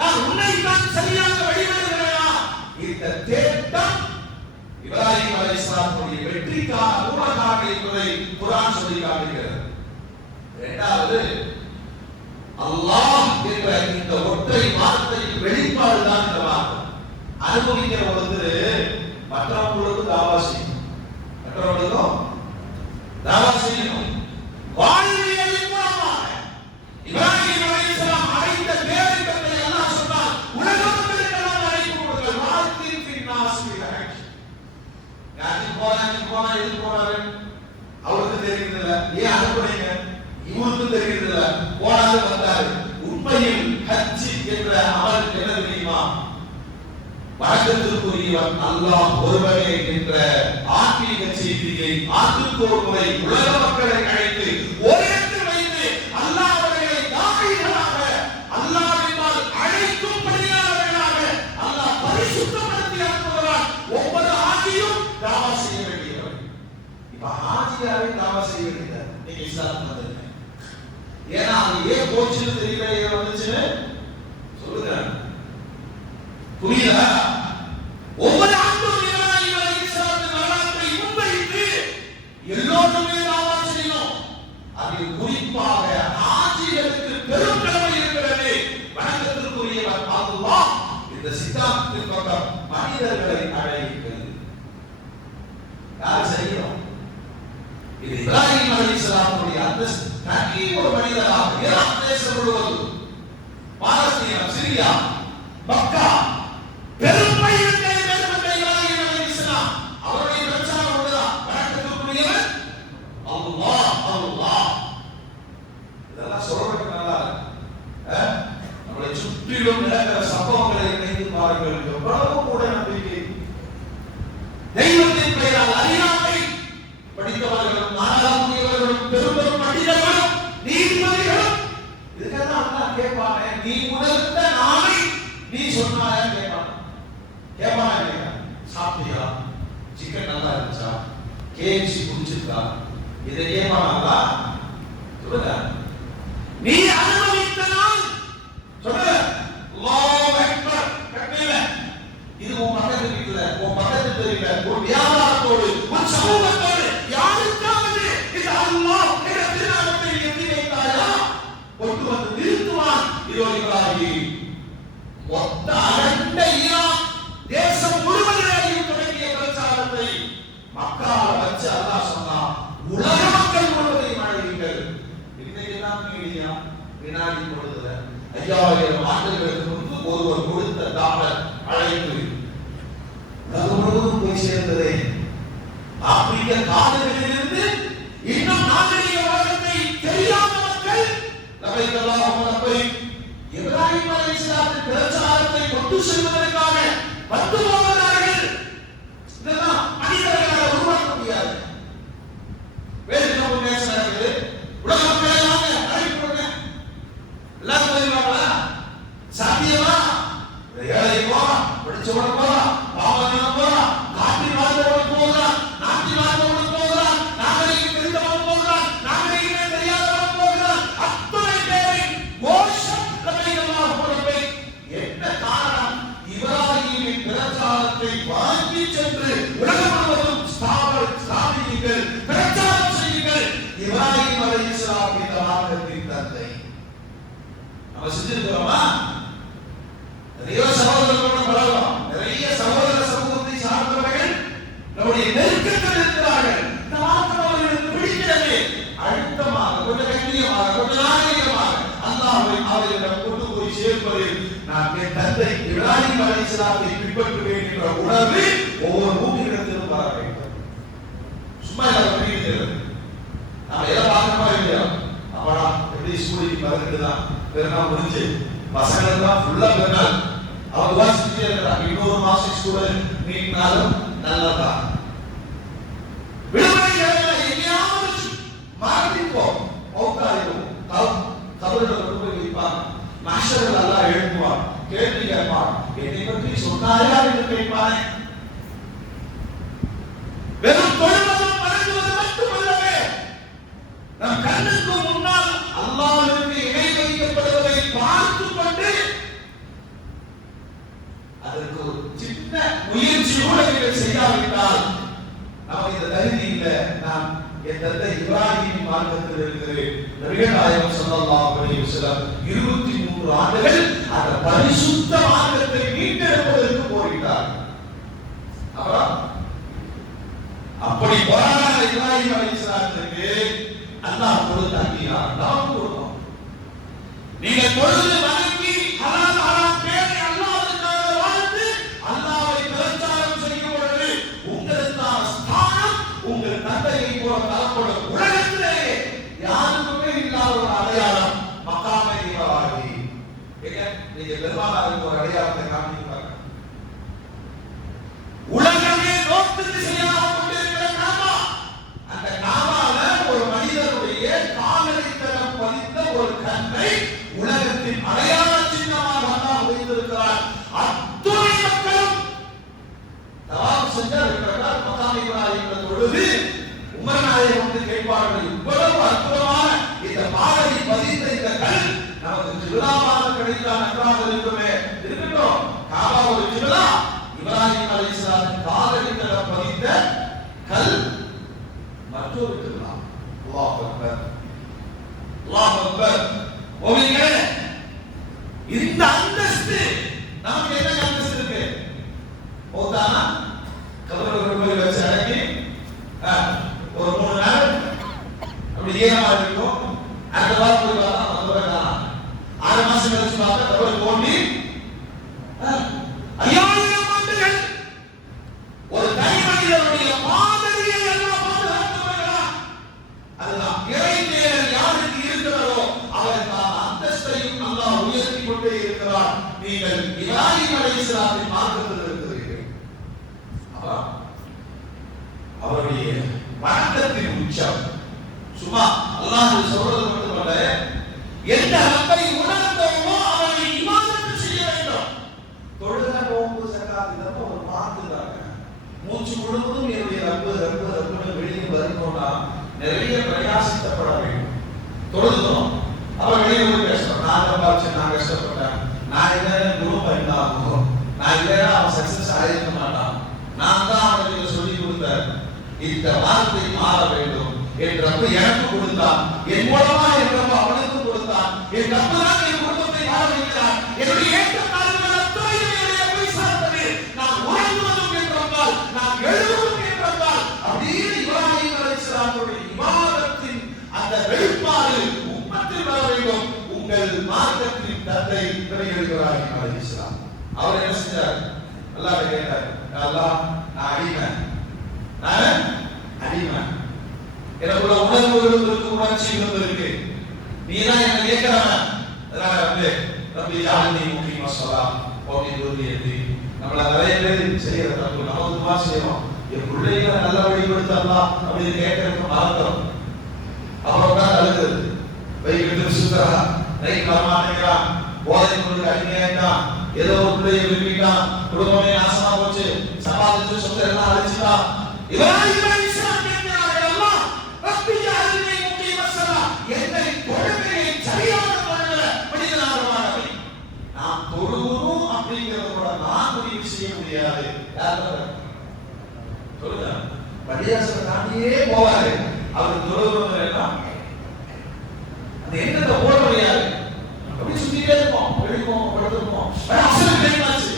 நான் உன்னை தான் சரியாக வழிபடுகிறேனா? இந்த தேட்டம் இப்ராஹிம் அலைஹிஸ்ஸலாமுடைய வெற்றிக்கான மூலகாரணம் என்பதை குர்ஆன் சொல்லி காட்டுகிறது. இரண்டாவது, அல்லாஹ் என்ற இந்த ஒற்றை வார்த்தையின் வெளிப்பாடு தான் இந்த வார்த்தை. அனுபவிக்கிற பொழுது மற்றவங்களுக்கு தாவா செய்யணும். மற்றவர்களுக்கும் தாவா செய்யணும். வாழ்வியலின் மூலமாக இப்ராஹிம் அலைஹிஸ்ஸலாம் அடைந்த பேரின்பத்தை அல்லாஹ் சொன்னார். உலக மக்களுக்கெல்லாம் அழைப்பு கொடுங்கள். வாழ்த்தின் பின்னாஸ் பிஹஜ். யாருக்கு போனா எது போனாரு அவருக்கு தெரியுதுல்ல. ஏன் அனுப்புறீங்க? இவருக்கு தெரியுதுல்ல. போனாரு வந்தாரு. உண்மையில் ஹஜ் என்ற அமல் என்ன தெரியுமா? வணக்கத்திற்குரியவன் அல்லாஹ் ஒருவனே என்ற ஆன்மீக செய்தியை ஆண்டுக்கு ஒரு முறை உலக மக்களை அழைத்து ஒரு இடத்தில் வைத்து அல்லாஹ் அவர்களை தாயிகளாக, அல்லாஹ்வினால் அழைக்கும் பணியாளர்களாக அல்லாஹ் பரிசுத்தப்படுத்தி அனுப்புகிறான். ஒவ்வொரு ஆஜியும் தாவா செய்ய வேண்டியவர். இப்ப ஆஜியாரை தாவா செய்ய வேண்டியது. நீங்க இஸ்லாம் வந்துருங்க. ஏன்னா அது ஏன் போச்சுன்னு தெரியல, ஏன் வந்துச்சுன்னு சொல்லுங்க. புரியுதா? ஒவ்வொரு ஆண்டும் இப்ராஹிம் அலைஹிஸ்ஸலாத்தின் வரலாற்றை முன்வைத்து எல்லோருமே தாவா செய்யணும். அதில் குறிப்பாக ஆஜிகளுக்கு பெரும் கடமை இருக்கிறது. வணக்கத்திற்குரியவன் அல்லாஹ் இந்த சித்தாந்தத்தின் பக்கம் மனிதர்களை அழைக்கிறது. யார் செய்யணும்? இது இப்ராஹிம் அலைஹிஸ்ஸலாமுடைய அந்தஸ்து. தனி ஒரு மனிதராக ஈராக் தேசம் முழுவதும், பாலஸ்தீனம், சிரியா, மக்கா, பெருமையின் மேற்கொண்ட இப்ராஹிம் அலைஹிஸ்ஸலாம் அவருடைய பிரச்சாரம் ஒன்றுதான். வணக்கத்திற்குரியவன் அல்லாஹ் அல்லாஹ். இதெல்லாம் சொல்றதுக்கு நல்லா இருக்கு. நம்மளை சுற்றிலும் நடக்கிற சம்பவங்களை நினைத்து பாருங்கள். எவ்வளவு கூட நம்பிக்கை. தெய்வத்தின் பெயரால் அறியாமை படித்தவர்களும் நாடாளுமன்றங்களும் பெரும் பெரும் பண்டிதர்களும் நீதிபதிகளும் கேட்பாங்க, நீ உணர்ந்த நாளை நீ சொன்னாயா கேட்பாங்க. கேட்பாங்க இல்லையா? சாப்பிட்டியா? சிக்கன் நல்லா இருந்துச்சா? KFC குடிச்சிருக்கா? இதை கேட்பாங்களா? சொல்லுங்க. நீ அனுபவித்த நாள் சொல்லுங்க. அல்லாஹ் அக்பர் கட்டல. இது உன் பக்கத்து வீட்டுல, உன் பக்கத்து தெருவுல, ஒரு வியாபாரத்தோடு, ஒரு சமூகத்தோடு யாருக்காவது இது அல்லாஹ் என்ற திருநாமத்தை எண்ணி வைத்தாயா? கொண்டு வந்து நிறுத்துவான். இதோ இப்ராஹிம் மொத்த அகண்ட ஈரான் தேசம் முழுவதிலேயும் தொடங்கிய பிரச்சாரத்தை மக்கால வச்சு அல்லாஹ் சொன்னான், உலக மக்கள் முழுவதையும் அழையுங்கள். இன்னைக்கெல்லாம் மீடியா வினாடி பொழுதுல 5000 ஆண்டுகளுக்கு முன்பு ஒருவர் கொடுத்த தாவல் அழைப்பு உலகம் முழுவதும் போய் சேர்ந்ததே. ஆப்பிரிக்க காடுகளிலிருந்து இன்னும் நாகரிக உலகத்தை தெரியாத மக்கள் இப்ராஹிம் அலைஹிஸ்ஸலாத்தின் பிரச்சாரத்தை கொண்டு செல்வதற்காக வந்து போகிறார்கள். இதெல்லாம் மனிதர்களால் உருவாக்க முடியாது. வேறு நம்ம பேசுறாங்க, உலக மக்கள் எல்லாம் அழைப்பு கொடுங்க, எல்லாரும் போயிருவாங்களா? சாத்தியமா? ஏழை போறான், படிச்சவன போறான், பாவன போறான், காட்டி வாழ்ந்தவன போகிறான், நாட்டி வாழ்ந்தவன போகிறான், நாகரிகம் தெரிந்தவன போகிறான், நாகரிகமே தெரியாதவன போகிறான். அத்தனை பேரை மோசம் கதைகளாக போறவை. என்ன காரணம்? இப்ராஹிமின் பிரச்சாரத்தை வாங்கி சென்று உலகம் முழுவதும் ஸ்தாபியுங்கள், பிரச்சாரம் செய்யுங்கள். இப்ராஹிம் அலைஹிஸ்ஸலாம் இந்த மார்க்கத்தின் தந்தை. நம்ம செஞ்சிருக்கிறோமா? நிறைய சகோதரர்களோட பழகலாம். நிறைய சகோதர சமூகத்தை சார்ந்தவர்கள் நம்முடைய நெருக்கத்தில் இருக்கிறார்கள். இந்த மார்க்கம் அவர்களுக்கு பிடிக்கிறது. அழுத்தமாக, கொஞ்சம் கண்ணியமாக, கொஞ்சம் நாகரிகமாக அல்லாஹ்வை அவர்களிடம் கொண்டு போய் சேர்ப்பது. நான் என் தந்தை இப்ராஹிம் அலைஹிஸ்ஸலாத்தை பின்பற்றுவேன் என்ற உணர்வு ஒவ்வொரு மூமியிடத்திலும் வர வேண்டும். சும்மா எல்லாரும் பிடிக்கிறது. நாம எல்லாம் பார்க்கணுமா இல்லையா? அவனா எப்படி ஸ்கூலுக்கு மறந்துட்டுதான் பெருநாள் முடிஞ்சு பசங்களுக்கெல்லாம் ஃபுல்லா பெருநாள் அவங்க வாசிச்சுட்டே இருக்கிறாங்க. இன்னொரு மாசம் ஸ்கூல் நீட்டினாலும் நல்லதான். விடுமுறை எங்கேயாவது மாறிப்போம், மௌத்தாயிடும், கபரில் கொண்டு போய் வைப்பாங்க. மாஸ்டர்கள் எல்லாம் எழுப்புவார், கேள்வி கேட்பார், என்னை பற்றி சொன்னாயா என்று கேட்பானே. வெறும் தொழுவதும் வணங்குவது மட்டுமல்லவே, நம் கண்ணுக்கு முன்னால் அல்லாஹ்வுக்கு இணை வைக்கப்படுவதை பார்த்து கொண்டு அதற்கு ஒரு சின்ன முயற்சி கூட நீங்கள் செய்யாவிட்டால் நமக்கு இந்த தகுதி இல்லை. நாம் என் தந்தை இப்ராஹிம் மார்க்கத்தில் இருக்கிறேன். நபிகள் நாயகம் ஸல்லல்லாஹு அலைஹி வஸல்லம் 23 ஆண்டுகள் அந்த பரிசுத்த மார்க்கத்தை மீட்டெடுப்பதற்கு போரிட்டார். அப்புறம் அப்படி போராட இப்ராஹிம் அலைஹிஸ்ஸலாத்துக்கு அல்லாஹ் கொடுத்த அங்கீகாரம் நாம் கொடுத்தோம். நீங்கள் தொழுது வணங்கி ஹலால் ஹராம் பேணி அல்லாஹ்வுக்காக வாழ்ந்து அல்லாஹ்வை பிரச்சாரம் செய்யும் பொழுது உங்களுக்கான ஸ்தானம் உங்கள் தந்தையை போல தரப்படும். உலகத்திலே யாருக்குமே இல்லாத ஒரு அடையாளம் மக்காமே இப்ராஹிம். நீங்க பெருமானாருக்கு ஒரு அடையாளத்தை காமிப்பாங்க. உலகமே நோக்கு திசையாக கொண்டிருக்கிற காபா, அந்த காபால ஒரு மனிதனுடைய காலடி தடம் பதித்த ஒரு கண்ணை உலகத்தின் அடையாள சின்னமாக அல்லாஹ் வைத்திருக்கிறார். அத்துணை மக்களும் தவாப் செஞ்சார்கள். மகாம் இப்ராஹிம் தொழுது உமர் நாயகம் வந்து கேட்பார்கள், இவ்வளவு அற்புதமான இந்த பாடலை பதித்த இந்த கல் நமக்கு ஜிப்ராவாக கிடைத்தால் நன்றாக இருக்குமே. இருக்கட்டும், காபா ஒரு ஜிப்ரா, இப்ராஹிம் அலைஹிஸ்ஸலாம் காலடி தடம் பதித்த கல் மற்றொரு ஜிப்ரா. அல்லாஹ் அக்பர், அல்லாஹ் அக்பர். ஓவிங்களே, இந்த அந்தஸ்து நமக்கு என்ன அந்தஸ்து இருக்கு? மௌத்தானா கபரில் போய் வச்சு அடக்கி ஒரு 3 நாள் அப்படி ஈரமா இருக்கும். அந்த வாரம் போய் பார்த்தா கபரை காணோம். 6 மாசம் கழிச்சு பார்த்தா கபரை தோண்டி 5000 ஆண்டுகள் ஒரு தனி மனிதனுடைய மாதிரியை எல்லாம் பார்த்து. அதுதான் இறை தேடல் யாருக்கு இருக்கிறதோ அவருக்கான அந்தஸ்தையும் அல்லாஹ் உயர்த்தி கொண்டே இருக்கிறார். நீங்கள் இப்ராஹிம் அலைஹிஸ்ஸலாத்தின் மார்க்கத்தில் இருக்கிறீர்கள். அவருடைய வணக்கத்தின் உச்சம் சும்மா அல்லாஹ் சொல்றது மட்டுமல்ல, எந்த ரப்பை உணர்ந்தோ தொழுதுறோம். அப்ப வெளியே போய் பேசுறோம், நான் சம்பாதிச்சேன், நான் கஷ்டப்பட்டேன், நான் இல்லைன்னா குடும்பம் என்ன ஆகும், நான் இல்லைன்னா அவன் சக்சஸ் ஆயிருக்க மாட்டான், நான் தான் அவனுக்கு சொல்லி கொடுத்தேன். இந்த வார்த்தை மாற வேண்டும். என் ரப்பு எனக்கு கொடுத்தான், என் மூலமா என் ரப்பு அவனுக்கு கொடுத்தான், என் ரப்பு தான் என் குடும்பத்தை வாழ வைக்கிறான், என்னுடைய ஏற்ற காலங்கள் அத்தனையுடைய போய் சார்ந்தது. நான் உறங்குவதும் என்றால், நான் எழுதுவதும் என்றால், அப்படின்னு இப்ராஹிம் அலைஹிஸ்ஸலாமுடைய இபாதத்தின் அந்த வெளிப்பாடு உம்மத்தில் வர வேண்டும். உங்கள் மார்க்கத்தின் தந்தை இப்ராஹிம் அலைஹிஸ்ஸலாம் அவர் என்ன செஞ்சார்? அல்லாஹ் கேட்டார், அல்லாஹ் நான் அடிமை, எனக்குள்ள உணர்வுகளும் இருக்கு, உணர்ச்சிகளும் இருக்கு, நீதான் என்ன கேட்கிறவன். அதனால ரப்பி ஜஅல்னி முகீம ஸலாத் வ மின் துர்ரியத்தி. நம்மள நிறைய பேர் செய்யற தப்பு, நம்ம துவா செய்யறோம், என் பிள்ளைகளை நல்ல வழிபடுத்த அல்லாஹ் அப்படின்னு கேட்கறதுக்கு மறக்கிறோம். அப்புறம் தான் அழுகுது, வைகிட்டு சுத்தரா நைட் வரமாட்டேங்கிறான், போதை பொருளுக்கு அடிமையாயிட்டான், ஏதோ ஒரு பிள்ளையை விரும்பிட்டான், குடும்பமே நாசமா போச்சு, சம்பாதிச்சு சொத்தை எல்லாம் அழிச்சுட்டான். இப்ராஹிம் அலைஹிஸ்ஸலாம் கேட்கிறார்கள், அல்லாஹ் ரப்பி ஜஅல்னி முகீம ஸலாத், என்னை தொழுகையை சரியான முறையில் மனிதனாகவே நான் தொழுவணும் அப்படிங்கறத கூட நான் முடிவு செய்ய முடியாது. யார் சொல்லுங்க, பள்ளியாசலை தாண்டியே போவாரு, அவர் தொழுவணும் எல்லாம் அந்த எண்ணத்தை போட முடியாது. அப்படி சுத்திட்டே இருப்போம், எழுப்போம், படுத்துப்போம். அசல் டைமாச்சு,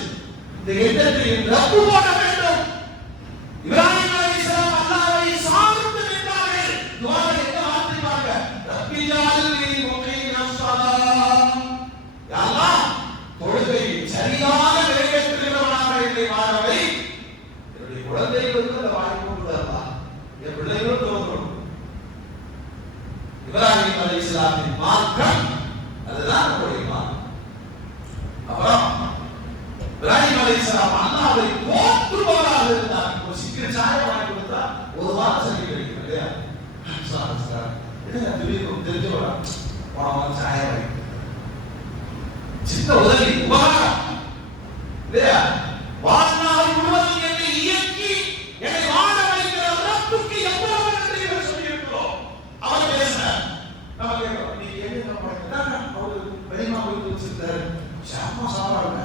இந்த எண்ணத்தை ரப்பு போட வேண்டும். இப்ராஹிம் அலைஹிஸ்ஸலாம் அல்லாஹ்வை சார்ந்து நின்றார்கள். துஆல என்ன வார்த்தை பாருங்க, ரப்பி ஜஅல்னி முகீம ஸலாத், யா அல்லாஹ் தொழுகையை சரியாக நிறைவேற்றுகிறவனாக என்னை வாழ வை. என்னுடைய குழந்தைகளுக்கு அந்த வாய்ப்பு கொடு அல்லாஹ், என் பிள்ளைகளும் தொழுகிறோம். இப்ராஹிம் அலைஹிஸ்ஸலாமின் மார்க்கம் அதுதான் நம்முடைய மார்க்கம். அப்புறம் இப்ராஹிம் அலைஹிஸ்ஸலாம் அல்லாஹ்வை போற்றுபவராக இருந்தார். ஒரு சிக்கல் சாயம் வாங்கி கொடுத்தா ஒரு வாரம் சரி கிடைக்கும் இல்லையா? திடீர்னு தெரிஞ்சவரா வாங்க சாயம் வாங்கி சின்ன உதவி உபகாரம் இல்லையா? வாழ்நாள் முழுவதும் என்னை இயக்கி என்னை வாழ வைக்கிற ரப்புக்கு எவ்வளவு நன்றிகளை சொல்லியிருக்கிறோம். அவர் பேச நம்ம கேட்கிறோம், நீ என்ன பண்ணுறாங்க? அவர் பெரியமா போய் வச்சிருந்தாரு, சாமா சாப்பிடாங்க.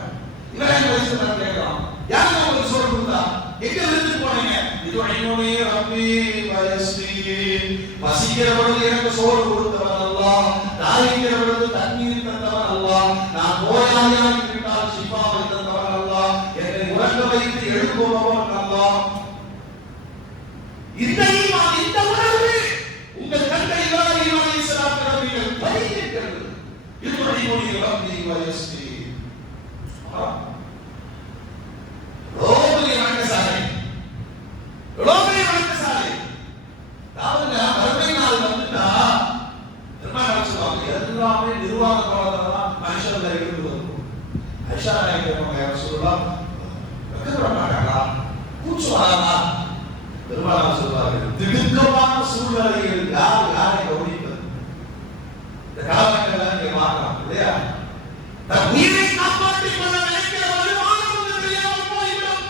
இப்ராஹிம் அலைஹிஸ்ஸலாம் கேட்கிறோம், யாருக்கு உங்களுக்கு சோறு கொடுத்தா? எங்க இருந்து போனீங்க? இது ஐநூனி ரப்பி வயஸ்ரீன், பசிக்கிற பொழுது எனக்கு சோறு கொடுத்தவன் அல்லாஹ், தாகிக்கிற பொழுது தண்ணீர் தந்தவன் அல்லாஹ், நான் நோயாளியாக இருந்தால் ஷிஃபாவை தந்தவன் அல்லாஹ், என்னை உறங்க வைத்து எழுப்புபவன் அல்லாஹ். இந்த ஈமான், இந்த உணர்வு உங்கள் தந்தை இப்ராஹிம் அலைஹிஸ்ஸலாம் அவர்கள் பதிந்திருக்கிறது. இது ஐநூனி ரப்பி வயஸ்ரீன். எல்லாமே நிர்வாக காலத்தான் மனுஷன்ல இருந்து வரும். ஐஷா நாயகர் ரசூலுல்லாஹ் வெக்கப்படுறாங்களா, கூச்சு வராதா? பெருமானார் சொல்வார்கள், திடுக்கமான சூழ்நிலையில் யாரை கவனிப்பது? இந்த காலகட்டத்தில் நீங்க பார்க்கலாம் இல்லையா? தன் உயிரை காப்பாற்றிக் கொள்ள நினைக்கிற வலுவானவங்க தெரியாமல் போய்விடும்.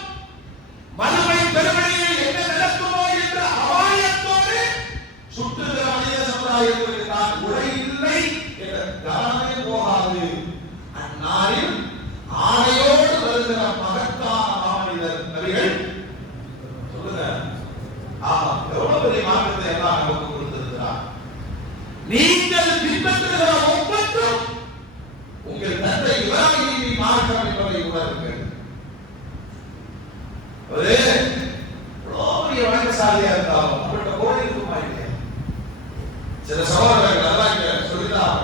மறுமை பெருமையில் என்ன நடக்குமோ என்ற அபாயத்தோடு சுற்றுகிற மனித சமுதாயத்திற்கு நான் உரை இல்லை என்ற கவனமே போகாது. அந்நாளில் ஆணையோடு வருகிற மகத்தான மாமனிதர் நபிகள் சொல்லுங்க, ஆமா எவ்வளவு பெரிய மாற்றத்தை எல்லாம் நமக்கு கொடுத்திருக்கிறார். நீங்கள் பின்பற்றுகிற ஒவ்வொன்றும் உங்கள் தந்தை இப்ராஹிமின் மார்க்கம் என்பதை உணருங்கள். ஒரே பெரிய வணக்கசாலியா இருந்தாலும் அவர்கிட்ட கோடி இருக்குமா இல்லையா? சில சகோதரர்கள் நல்லா சொல்லிதான்,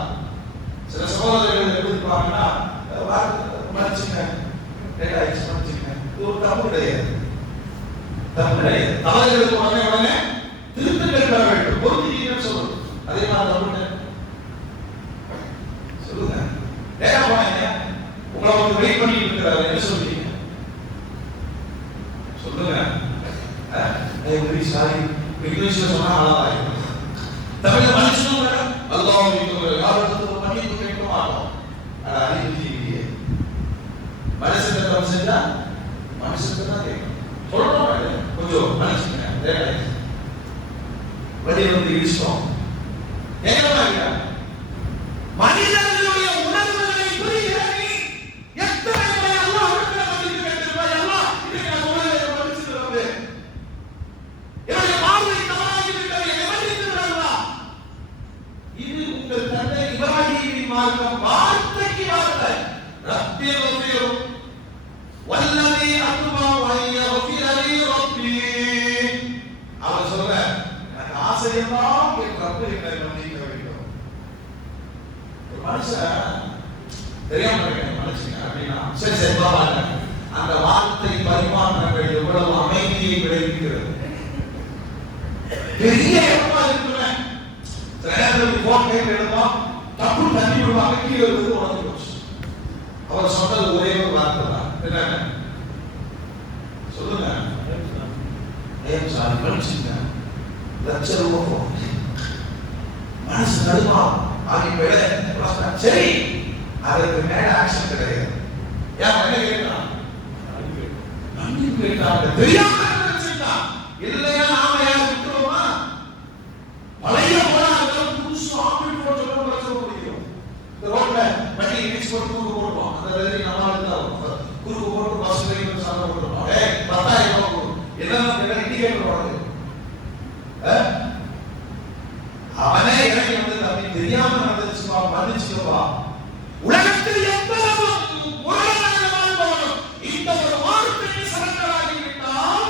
சில சகோதரர்கள் எப்படி இருப்பாங்கன்னா, மன்னிச்சுங்க, இது ஒரு தப்பு கிடையாது, தப்பு கிடையாது. தவறுகளுக்கு உடனே திருத்தங்கள் பெற வேண்டும், பொறுத்திருக்கீங்கன்னு சொல்லுங்க. அதே மாதிரி தப்பு சொல்லுங்க. நேரா போனீங்க, உங்களை வந்து வெயிட் பண்ணிட்டு இருக்கிறாரு, என்ன சொல்றீங்க? சொல்லுங்க. சாரி, இங்கிலீஷ்ல சொன்னா அழகாயிருக்கும், தமிழ்ல மனுஷனும் அல்லாஹ் யாருக்கு மன்னிப்பு கேட்க மாட்டோம். மனுஷன் செஞ்சா மனுஷன் தான் கேட்கணும். சொல்றோம் கொஞ்சம் மனுஷங்க வழி வந்து இஷ்டம் கேட்கலாம் இல்லையா? தந்தை இப்ராஹீமின் மார்க்கம் வார்த்தைக்கு வார்த்தை. ரப்பி ரப்பியும் வல்லதி அத்மா வய்ய வஃபிலி ரப்பி. அவர் சொல்ற எனக்கு ஆசையெல்லாம் என் ரப்பு என்னை மன்னிக்க வேண்டும். ஒரு மனுஷன் தெரியாம மனுஷங்க அப்படின்னா சரி சரி பாருங்க, அந்த வார்த்தை பரிமாற்றங்கள் எவ்வளவு அமைதியை விளைவிக்கிறது. பெரிய இடமா இருக்குமே, போன் கேட்டு எடுப்போம், தப்பு தண்ணி விடுவாங்க, கீழே இருந்து உடனே போச்சு. அவர் சொன்னது ஒரே ஒரு வார்த்தை தான், என்ன சொல்லுங்க, மனுஷங்க லட்ச ரூபாய் மனசு நடுமா ஆகி போயிட. சரி, அதற்கு மேல ஆக்ஷன் கிடையாது. ஏன் என்ன கேட்கிறான்? மன்னிப்பு கேட்டாங்க, தெரியாம நினைச்சிட்டான். இல்லையா நாம யாரும் விட்டுருவோமா? பழைய போராட்டம் புதுசு ஆப்பிள் போட்டு பிரச்சனை முடியும். இந்த ரோட்ல வண்டி இடிச்சு போட்டு குறுக்கு போட்டுவோம், அந்த வேலை நம்மளால இருந்தாலும் குறுக்கு போட்டு பஸ் டிரைவர் சண்டை போட்டுருவோம். 10,000 ரூபாய் என்ன இண்டிகேட்டர் போடுறது. அவனே இறங்கி வந்து அப்படி தெரியாம நடந்துச்சுப்பா, மன்னிச்சுக்கப்பா. உலகத்தில் எவ்வளவு முரளமாக வாழ்பவனும் இந்த ஒரு வார்த்தைக்கு சரண்டராகி விட்டால்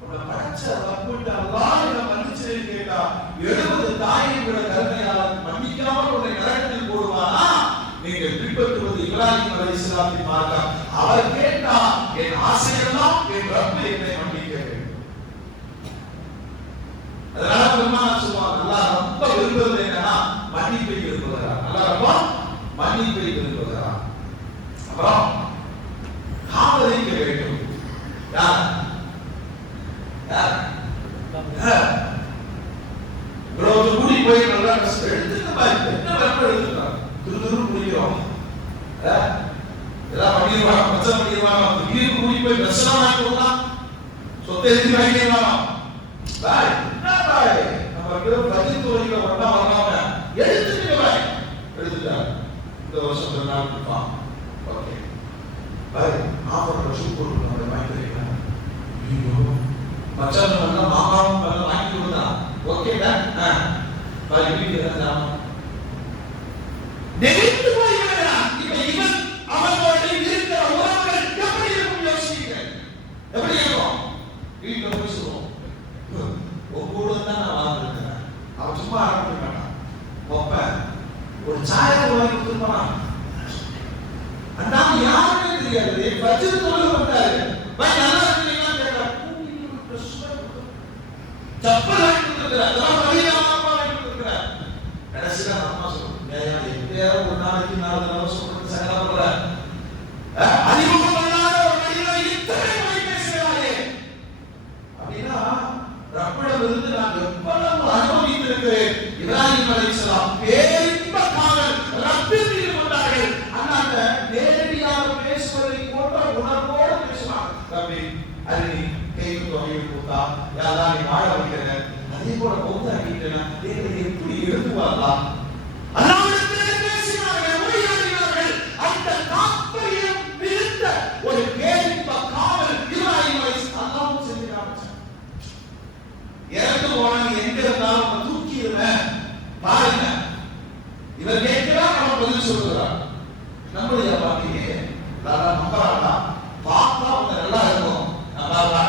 உன்னை படைச்ச ரப்பிட்ட அல்லாஹ் என்னை மன்னிச்சேன்னு கேட்டா 70 தாயினோட கருணையால் மன்னிக்காமல் உன்னை நரகத்தில் போடுவானா? நீங்கள் பின்பற்றுவது இப்ராஹிம் அலைஹிஸ்ஸலாத்தின் மார்க்கம். அவர் கேட்டா என் ஆசையெல்லாம் என் ரப்பு என்னை மன்னிக்க வேண்டும். அதனால பெருமானார் சொல்லுவாங்க, அல்லாஹ் ரொம்ப விரும்புவது என்னன்னா மன்னிப்பை விரும்புகிறார். அல்லாஹ் ரொம்ப மன்னிப்பை விரும்புகிறார். அப்புறம் காதலிக்க வேண்டும். யார் யார் இவ்வளவு கூடி போய் நல்லா கஷ்டம் எடுத்துக்க மாதிரி என்ன வரப்ப எடுத்துக்கிறார். துரு குடிக்கிறோம், எல்லாம் பண்ணிடுவாங்க, பச்சை பண்ணிடுவாங்க. திடீர்னு கூடி போய் பிரச்சனை வாங்கி கொடுக்கலாம், சொத்தை எழுதி வாங்கிடுவாங்க. பாய் என்ன பாய், நம்ம பதில் துறையில ஒன்றா வரலாம எடுத்துட்டு பாய் எடுத்துட்டார். இந்த வருஷம் 2 நாள் கொடுப்பான். ஓகே பாய், ஆஃபர் ஷூட் போட்டு நம்ம வாங்கி தரீங்களா? ஐயோ மச்சான் நல்லா மாமாவும் நல்லா வாங்கி கொடுத்தா. ஓகேடா, பாய் வீட்டுக்கு இருந்தான் நெகிழ்ந்து போய்கிறான். இப்ப இவன் அவனோட இருக்கிற உறவுகள் எப்படி இருக்கும் யோசிக்கிறேன். எப்படி இருக்கும்? வீட்டுல போய் சொல்லுவோம், உங்களோட தான் நான் வாழ்ந்துருக்கிறேன். அவன் சும்மா ஆரம்பிக்க மாட்டான். ஒப்ப ஒரு சாயத்தை வாங்கி கொடுத்துருப்பான். அண்ணா யாருமே தெரியாது, பட்ஜெட் தொழில் பண்றாரு. பாய் நல்லா இருக்கீங்களா கேட்டா சப்பல் வாங்கி கொடுத்துருக்கிறார். அதெல்லாம் வழியா அப்பா வாங்கி கொடுத்துருக்கிறார். கடைசியா அம்மா சொல்லுங்க, எப்பயாவது ஒரு நாளைக்கு 4 நாள் சொல்றது சகல போல அறிமுகம் பண்ணாத ஒரு வழியில இத்தனை மொழி பேசுகிறாயே அப்படின்னா ரப்பிடமிருந்து நான் எவ்வளவு அனுபவித்திருக்கிறேன். இப்ராஹிம் அலைஹிஸ்ஸலாம் பேரின்ப காதல் ரப்பில் ஈடுபட்டார்கள். அண்ணாட்ட நேரடியாக பேசுவதை போன்ற உணர்வோடு பேசினார். ரப்பி அரினி கைக்கு தொகையில் கொடுத்தா யாரா நீ வாழ வைக்கிறேன், அதே போல பௌத்தாக்கிட்டேன், எப்படி எழுதுவாரா? அல்லாஹ்விடத்திலே பேசினார்கள், மொழியாடினார்கள். அந்த தாற்பயம் மிகுந்த ஒரு பேரின்ப காதல் இப்ராஹிம் அலைஹிஸ்ஸலாம் அல்லாஹ் செஞ்சினார். இறந்து போனாங்க, எங்க இருந்தாலும் நம்ம தூக்கிடுவேன். பாருங்க, இவர் கேட்கிறார், நம்ம பதில் சொல்லுகிறார். நம்மளுடைய பாக்கியே நம்பராடா, பார்த்தா அவங்க நல்லா இருக்கும். நம்பாதா?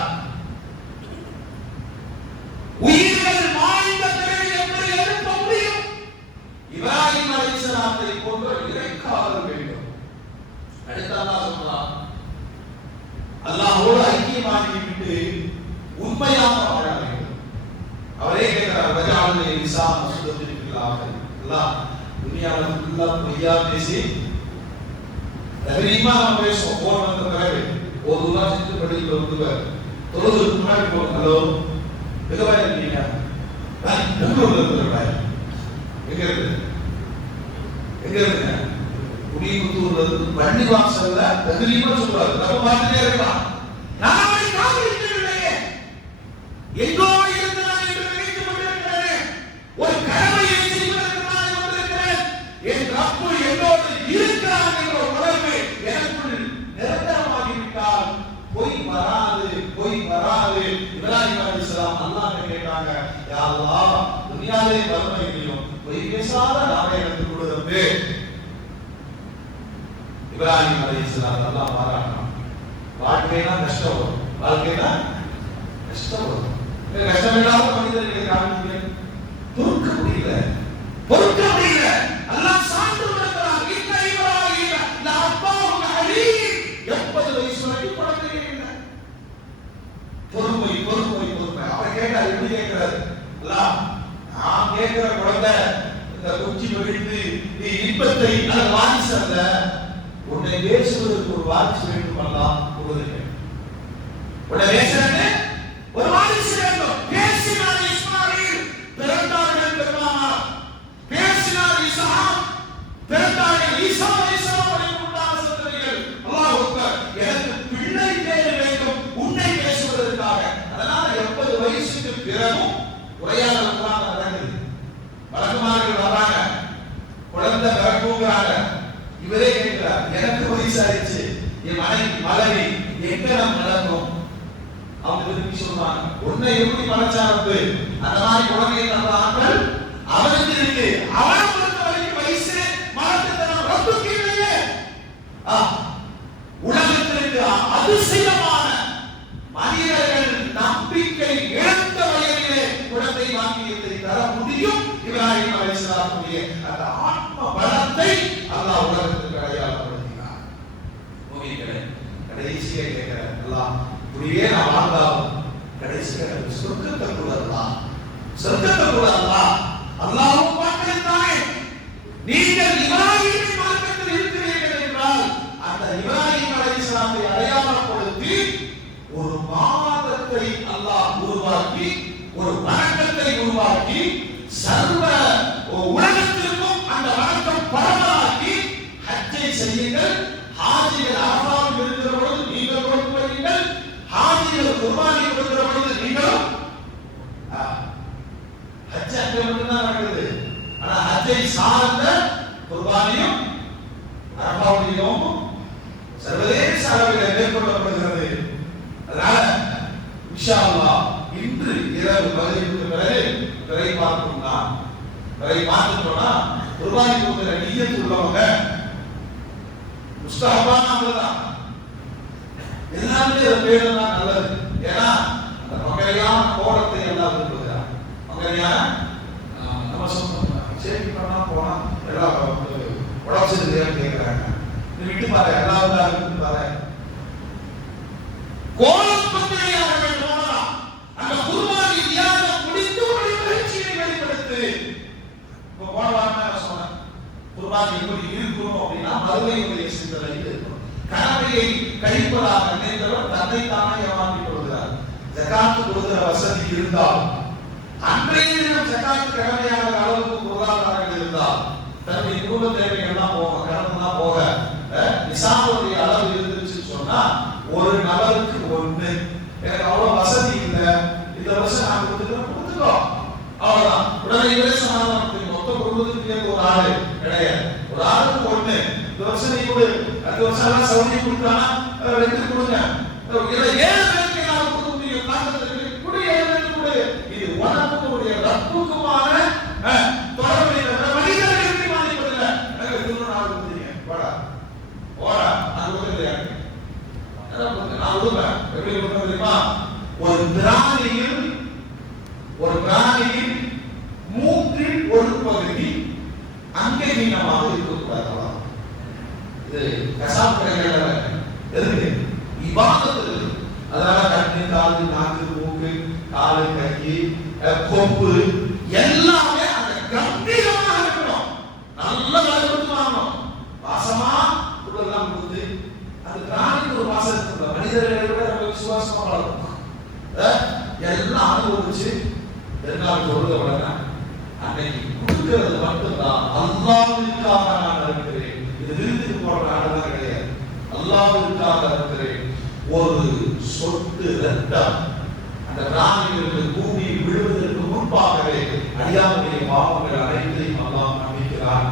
உயிர்கள் வாழ்ந்த பிறகு எப்படி எழுப்ப முடியும்? இப்ராஹிம் அலைஹிஸ்ஸலாத்தை போன்ற இறைக்காதல் வேண்டும். அடுத்து அல்லாஹ் சொல்றான், அல்லாஹ்வோடு ஐக்கியமாகிவிட்டு உண்மையாக வாழ வேண்டும். அவரே கேட்கிறார், வஜாலனி லிசான சுதத்தின் பில்லாஹ். அல்லாஹ் துனியால ஃபுல்லா பொய்யா பேசி தகரீமா நம்ம பேசுவோம். போன் வந்த பிறகு ஒரு ரூபா செஞ்சு படிக்கல வந்துவார். தொழுதுக்கு முன்னாடி போன், ஹலோ எங்க இருக்கீங்க? பெங்களூர்ல இருக்கிற எங்க இருக்கு? எங்க இருக்குங்க? குடிமுத்தூர்ல இருந்து வண்டி வாசல்ல தகரீமா சொல்றாரு. நம்ம பார்த்துட்டே இருக்கலாம். நான் அவரை காதலிக்கவில்லையே, எங்கோ இருந்து நான் என்று நினைத்துக் கொண்டிருக்கிறேன். ஒரு கடமையை செய்வதற்கு நான் வந்திருக்கிறேன். என் ரப்பு என்னோடு இருக்கிறான் என்ற உணர்வு எனக்குள் நிரந்தரமாகிவிட்டால் பொய் வராது, பொய் வராது. இப்ராஹிம் அலைஹிஸ்ஸலாம் அல்லாஹ்வை கேட்டாங்க, யா அல்லாஹ் துனியாவிலே வறுமை இல்லையும், பொய் பேசாத நாம எடுத்துக் கொடுத்து இப்ராஹிம் அலைஹிஸ்ஸலாம் அல்லாஹ் பாராட்டணும். வாழ்க்கைனா கஷ்டம் வரும், வாழ்க்கைனா கஷ்டம் வரும். கஷ்டம் இல்லாத மனிதர்கள் காண்பீங்க, பொறுக்க முடியல, பொறுக்க முடியல. அல்லாஹ் சான்று விடுகிறார், இன்ன இப்ராஹிம் லஅவ்வாஹுன் அலீம். 70 வயசு வரைக்கும் குழந்தையே இல்லை. பொறுமை பொறுமை பொறுமை. அவர் கேட்டார், எப்படி கேட்கிறாரு? அல்லாஹ், நான் கேட்கிற குழந்தை இந்த குச்சி விழுந்து நீ இன்பத்தை அந்த வாரிசு அல்ல, உன்னை பேசுவதற்கு ஒரு வாரிசு வேண்டும். அல்லாஹ் கொடுங்க, உன்னை பேசுறதுக்கு ஒரு வாரிசு வேண்டும். பேசினார் இஸ்மாயில், பிறந்தார்கள் பெருமானார். பேசினார் இஸ்ஹாக், பிறந்தார்கள் ஈசா அலைஹிஸ்ஸலாம் வரைக்குண்டான சந்ததிகள். அல்லாஹ் அக்பர். எனக்கு பிள்ளை தேவை வேண்டும் உன்னை பேசுவதற்காக. அதனால 70 வயசுக்கு பிறகும் உரையாடல் நடக்குது. வழக்கமார்கள் வராங்க, குழந்தை பிறக்குங்கிறாங்க. இவரே கேட்கிறார், எனக்கு வயசு ஆயிடுச்சு, என் மனைவி எங்க நாம் வளர்க்கணும்? அவங்க திருப்பி சொல்றாங்க, உன்னை எப்படி படைச்சாரு? அந்த மாதிரி குழந்தையை நம்ம ஆட்கள் அவனுக்கு இருக்கு. அவனை பொறுத்த வரைக்கும் வயசு மறந்துட்டோம், ரப்புக்கு இல்லையே. உலகத்திற்கு அதிசயமான மனிதர்கள் நம்பிக்கை இழந்த வகையிலே குழந்தை வாங்கியதை தர முடியும். இப்ராஹிம் அலைஹிஸ்ஸலாமுடைய அந்த ஆத்ம பலத்தை அல்லாஹ் உலகத்துக்கு அடையாளப்படுத்தினார். மூமின்களே, கடைசியாக கேட்கிறேன், அல்லாஹ் இப்படியே நான் வாழ்ந்தாலும் கடைசியாக சொர்க்கத்தை கூடலாம், சொர்க்கத்தை கூடலாம். அல்லாஹ்வும் வாக்களித்தானே, நீங்கள் இப்ராஹிமின் மார்க்கத்தில் இருக்கிறீர்கள் என்றால் அந்த இப்ராஹிம் அலைஹிஸ்ஸலாமை அடையாளப்படுத்தி ஒரு மாதத்தை அல்லாஹ் உருவாக்கி, ஒரு வணக்கத்தை உருவாக்கி, சர்வ உலகத்திற்கும் அந்த வணக்கம் பரவலாக்கி, ஹஜ்ஜை செய்யுங்கள். ஹாஜிகள் அரஃபாவில் இருக்கிற பொழுது நீங்கள் கொடுத்து வருவீர்கள், ஹாஜிகள் குர்பானி கொடுக்கிற பொழுது நீங்களும். ஹஜ் அங்கே மட்டும்தான் நடக்குது. ஆனா ஹஜ்ஜை சார்ந்த குர்பானியும் அரஃபாவுடையும் சர்வதேச அளவில் மேற்கொள்ளப்படுகிறது. அதனால இன்ஷா அல்லாஹ் இன்று இரவு மக்ரிபுக்கு பிறகு பிறை பார்க்கணும்னா, பிறை பார்த்துட்டோம்னா குர்பானி கொடுக்கிற நிய்யத் உள்ளவங்க முஸ்தஹபான அமல்தான். எல்லாமே பேருதான் நல்லது. ஏன்னா அந்த மங்களையான கோலத்தை எல்லாம் விரும்புகிறார். மங்களையான நம்ம சொன்னோம் சரி பண்ணா போனா எல்லாம் உடம்பு கேட்கிறாங்க. விட்டு பாரு, எல்லாரும் விட்டு பாரு. கோலம் பத்திரிகையாளர்கள் போனலாம், அந்த குர்பானி தியாகம் முடித்து ஒரு மகிழ்ச்சியை வெளிப்படுத்து. இப்போ போன வாரம் நான் சொன்னேன், குர்பானி எப்படி இருக்கணும் அப்படின்னா மறுமையுடைய சிந்தனையில் இருக்கணும். கடமையை கழிப்பதாக நினைத்தவர் தன்னை தானே ஏமாற்றிக் கொள்கிறார். ஜகாத்து கொடுக்கிற வசதி இருந்தால், அன்றைய தினம் ஜகாத்து கடமையான அளவுக்கு பொருளாதாரங்கள் இருந்தால், தன்னுடைய குடும்ப தேவைகள்லாம் போக, கடன்லாம் போக நிசாவுடைய அளவு இருந்துச்சுன்னு சொன்னா ஒரு நபருக்கு ஒண்ணு. எனக்கு அவ்வளவு வசதி இல்லை, இந்த வருஷம் நான் கொடுத்துக்கோ, அவ்வளவுதான். உடனே இவரே சமாதானம், மொத்த குடும்பத்துக்கு ஒரு ஆளு கிடையாது, ஒரு ஆளுக்கு ஒண்ணு. இந்த வருஷம் நீ கொடு, அடுத்த வருஷம் எல்லாம் சௌகரி கொடுத்தானா 2 கொடுங்க, 7 பேருக்கு நான் கொடுக்க முடியும், தாக்கத்துக்கு கொடு, 7 பேருக்கு கொடு. இது உனக்குடைய ரப்புக்குமான தொடர்புடைய மனிதர்களுக்கு மாறிப்பதில்லை. எனக்கு இன்னும் 4 கொடுத்தீங்க, போடா போடா, நான் கொடுக்கலையா? நான் கொடுப்பேன். எப்படி கொடுப்பேன் தெரியுமா? ஒரு பிராணியின் மூன்றில் ஒரு பகுதி அங்கீனமாக இருக்கக்கூடாது. இது கசாப் கடைகள் எதுக்கு? இபாதத்து. அதனால கண்ணு, காது, நாக்கு, மூக்கு, காலு, கை, கொம்பு எல்லாமே அந்த கம்பீரமாக இருக்கணும். நல்ல விலை கொடுத்து வாங்கணும். வாசமா உள்ளதெல்லாம் கொடுத்து அந்த பிராணிக்கு ஒரு வாசம் இருக்கு. மனிதர்களை விட நம்ம விசுவாசமா வளரும். எல்லாம் அனுபவிச்சு எல்லாம் சொல்றத விட அன்னைக்கு கொடுக்கிறது மட்டும்தான். அல்லாஹ்வுக்காக நான் இருக்கிறேன். இது விருதுக்கு போற நாடகம் கிடையாது. அல்லாஹ்வுக்காக இருக்கிறேன். ஒரு சொட்டு ரத்தம் அந்த பிராணிகளுக்கு பூமி விழுவதற்கு முன்பாகவே அடியாருடைய பாவங்கள் அனைத்தையும் அல்லாஹ் மன்னிக்கிறார்.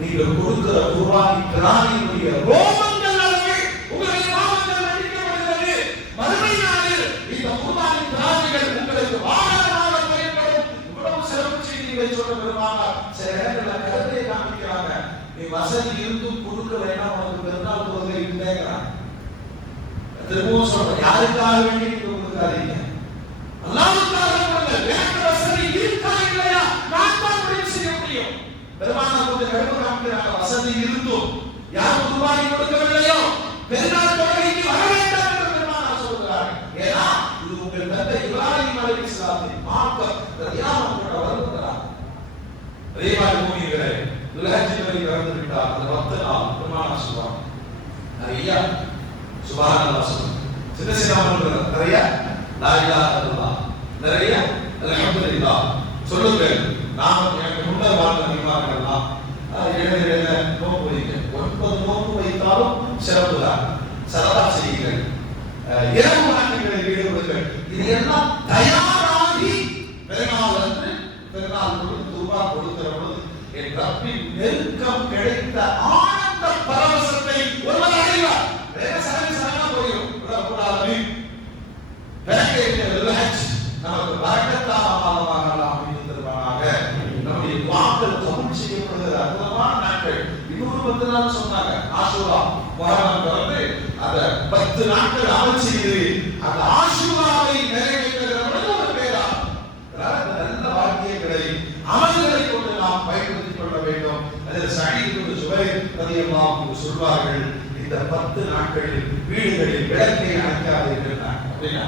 நீங்கள் கொடுக்கிற குர்பானி பிராணியுடைய ரோமங்கள் அளவு உங்களுடைய பாவங்கள் மன்னிக்கப்படுகிறது. மறுமை நாளில் இந்த குர்பானி பிராணிகள் உங்களுக்கு வாகனமாக பயன்படும். இவ்வளவு சிறப்பு செய்திகளை சொல்ல பெருமானார் இடங்கள்ல கருத்தையை காமிக்கிறாங்க. நீ வசதி இருந்தும் கொடுக்க வேண்டாம், உனக்கு பெருநாள் தொழுகை இல்லைங்கிறான். திரும்பவும் சொல்றேன், யாருக்காக வேண்டி நீங்க கொடுக்காதீங்க, அல்லாஹ்வுக்காக கொடுங்க. வேற வசதி இருக்கா இல்லையா நான் தான் முடிவு செய்ய முடியும். பெருமானார் கொஞ்சம் கருத்து காமிக்கிறாங்க, வசதி இருந்தும் யார் குர்பானி கொடுக்கவில்லையோ பெருநாள் தொழுகைக்கு வர வேண்டாம் என்று பெருமானார் சொல்கிறார். ஏன்னா இது உங்கள் தந்தை இப்ராஹிம் அலைஹிஸ்ஸலாத்தின் மார்க்கம், தியாகத்தோட வருகிறார். அதே மாதிரி மூமிகளே, துல்ஹஜ் வரை பிறந்து விட்டார். அந்த 10 நாள் பெருமானார் சொல்றாங்க, நிறைய சுப்ஹானல்லாஹ் சொல்லுங்க, சின்ன சின்ன அமல்கள் நிறைய, லா இலாஹா இல்லல்லாஹ் நிறைய, அல்ஹம்துலில்லாஹ் சொல்லுங்க. நாம எனக்கு முன்னர் வாழ்ந்த நிமார்கள்லாம் 7 நோன்பு வைக்க, 9 நோன்பு வைத்தாலும் சிறப்புதான். சரதா செய்யுங்கள், இரவு வணக்கங்களில் ஈடுபடுங்கள். இது எல்லாம் தயாராகி பெருநாள் அன்று பெருநாள் துர்பா கொடுக்கிற பொழுது என் ரப்பின் நெருக்கம் கிடைத்த ஆனந்த பரவசத்தை ஒருவர் அடைவார். வேற சரகா போயிடும் கூடாது. நமக்கு வரக்கத்தான மாதமாக நாம் இருந்திருப்பாங்க. நம்முடைய வாக்கள் கபூல் செய்யப்படுகிற அற்புதமான நாட்கள். இன்னொரு 10 நாள் சொன்னாங்க, ஆஷூரா முஹர்ரம் பிறந்து அந்த 10 நாட்கள் அமல் செய்து அந்த ஆஷூராவை நிறைவேற்றுகிற ஒரு பேரா. நல்ல வாழ்க்கையை அமல்களை கொண்டு நாம் பயன்படுத்திக் கொள்ள வேண்டும். அதில் சயீத் இப்னு ஜுபைர் ரலியல்லாஹு அன்ஹு சொல்வார்கள், இந்த 10 நாட்களில் வீடுகளில் விளக்கை அணைக்காதீர்கள். அப்படின்னா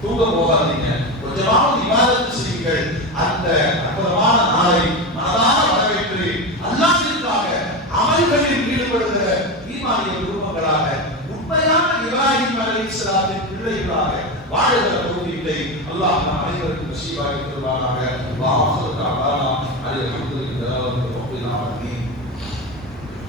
தூங்க போகாதீங்க, கொஞ்சமாவது இபாதத் செய்யுங்கள். அந்த அற்புதமான நாளை மனதார வரவேற்று அல்லாஹ்விற்காக அமல்களில் ஈடுபடுகிற ஈமானிய குடும்பங்களாக, உண்மையான இப்ராஹிம் அலைஹிஸ்ஸலாத்தின் பிள்ளைகளாக வாழுகிற தௌஃபீக்கை அல்லாஹ் நம் அனைவருக்கும் நசீபாக்கி தருவானாக.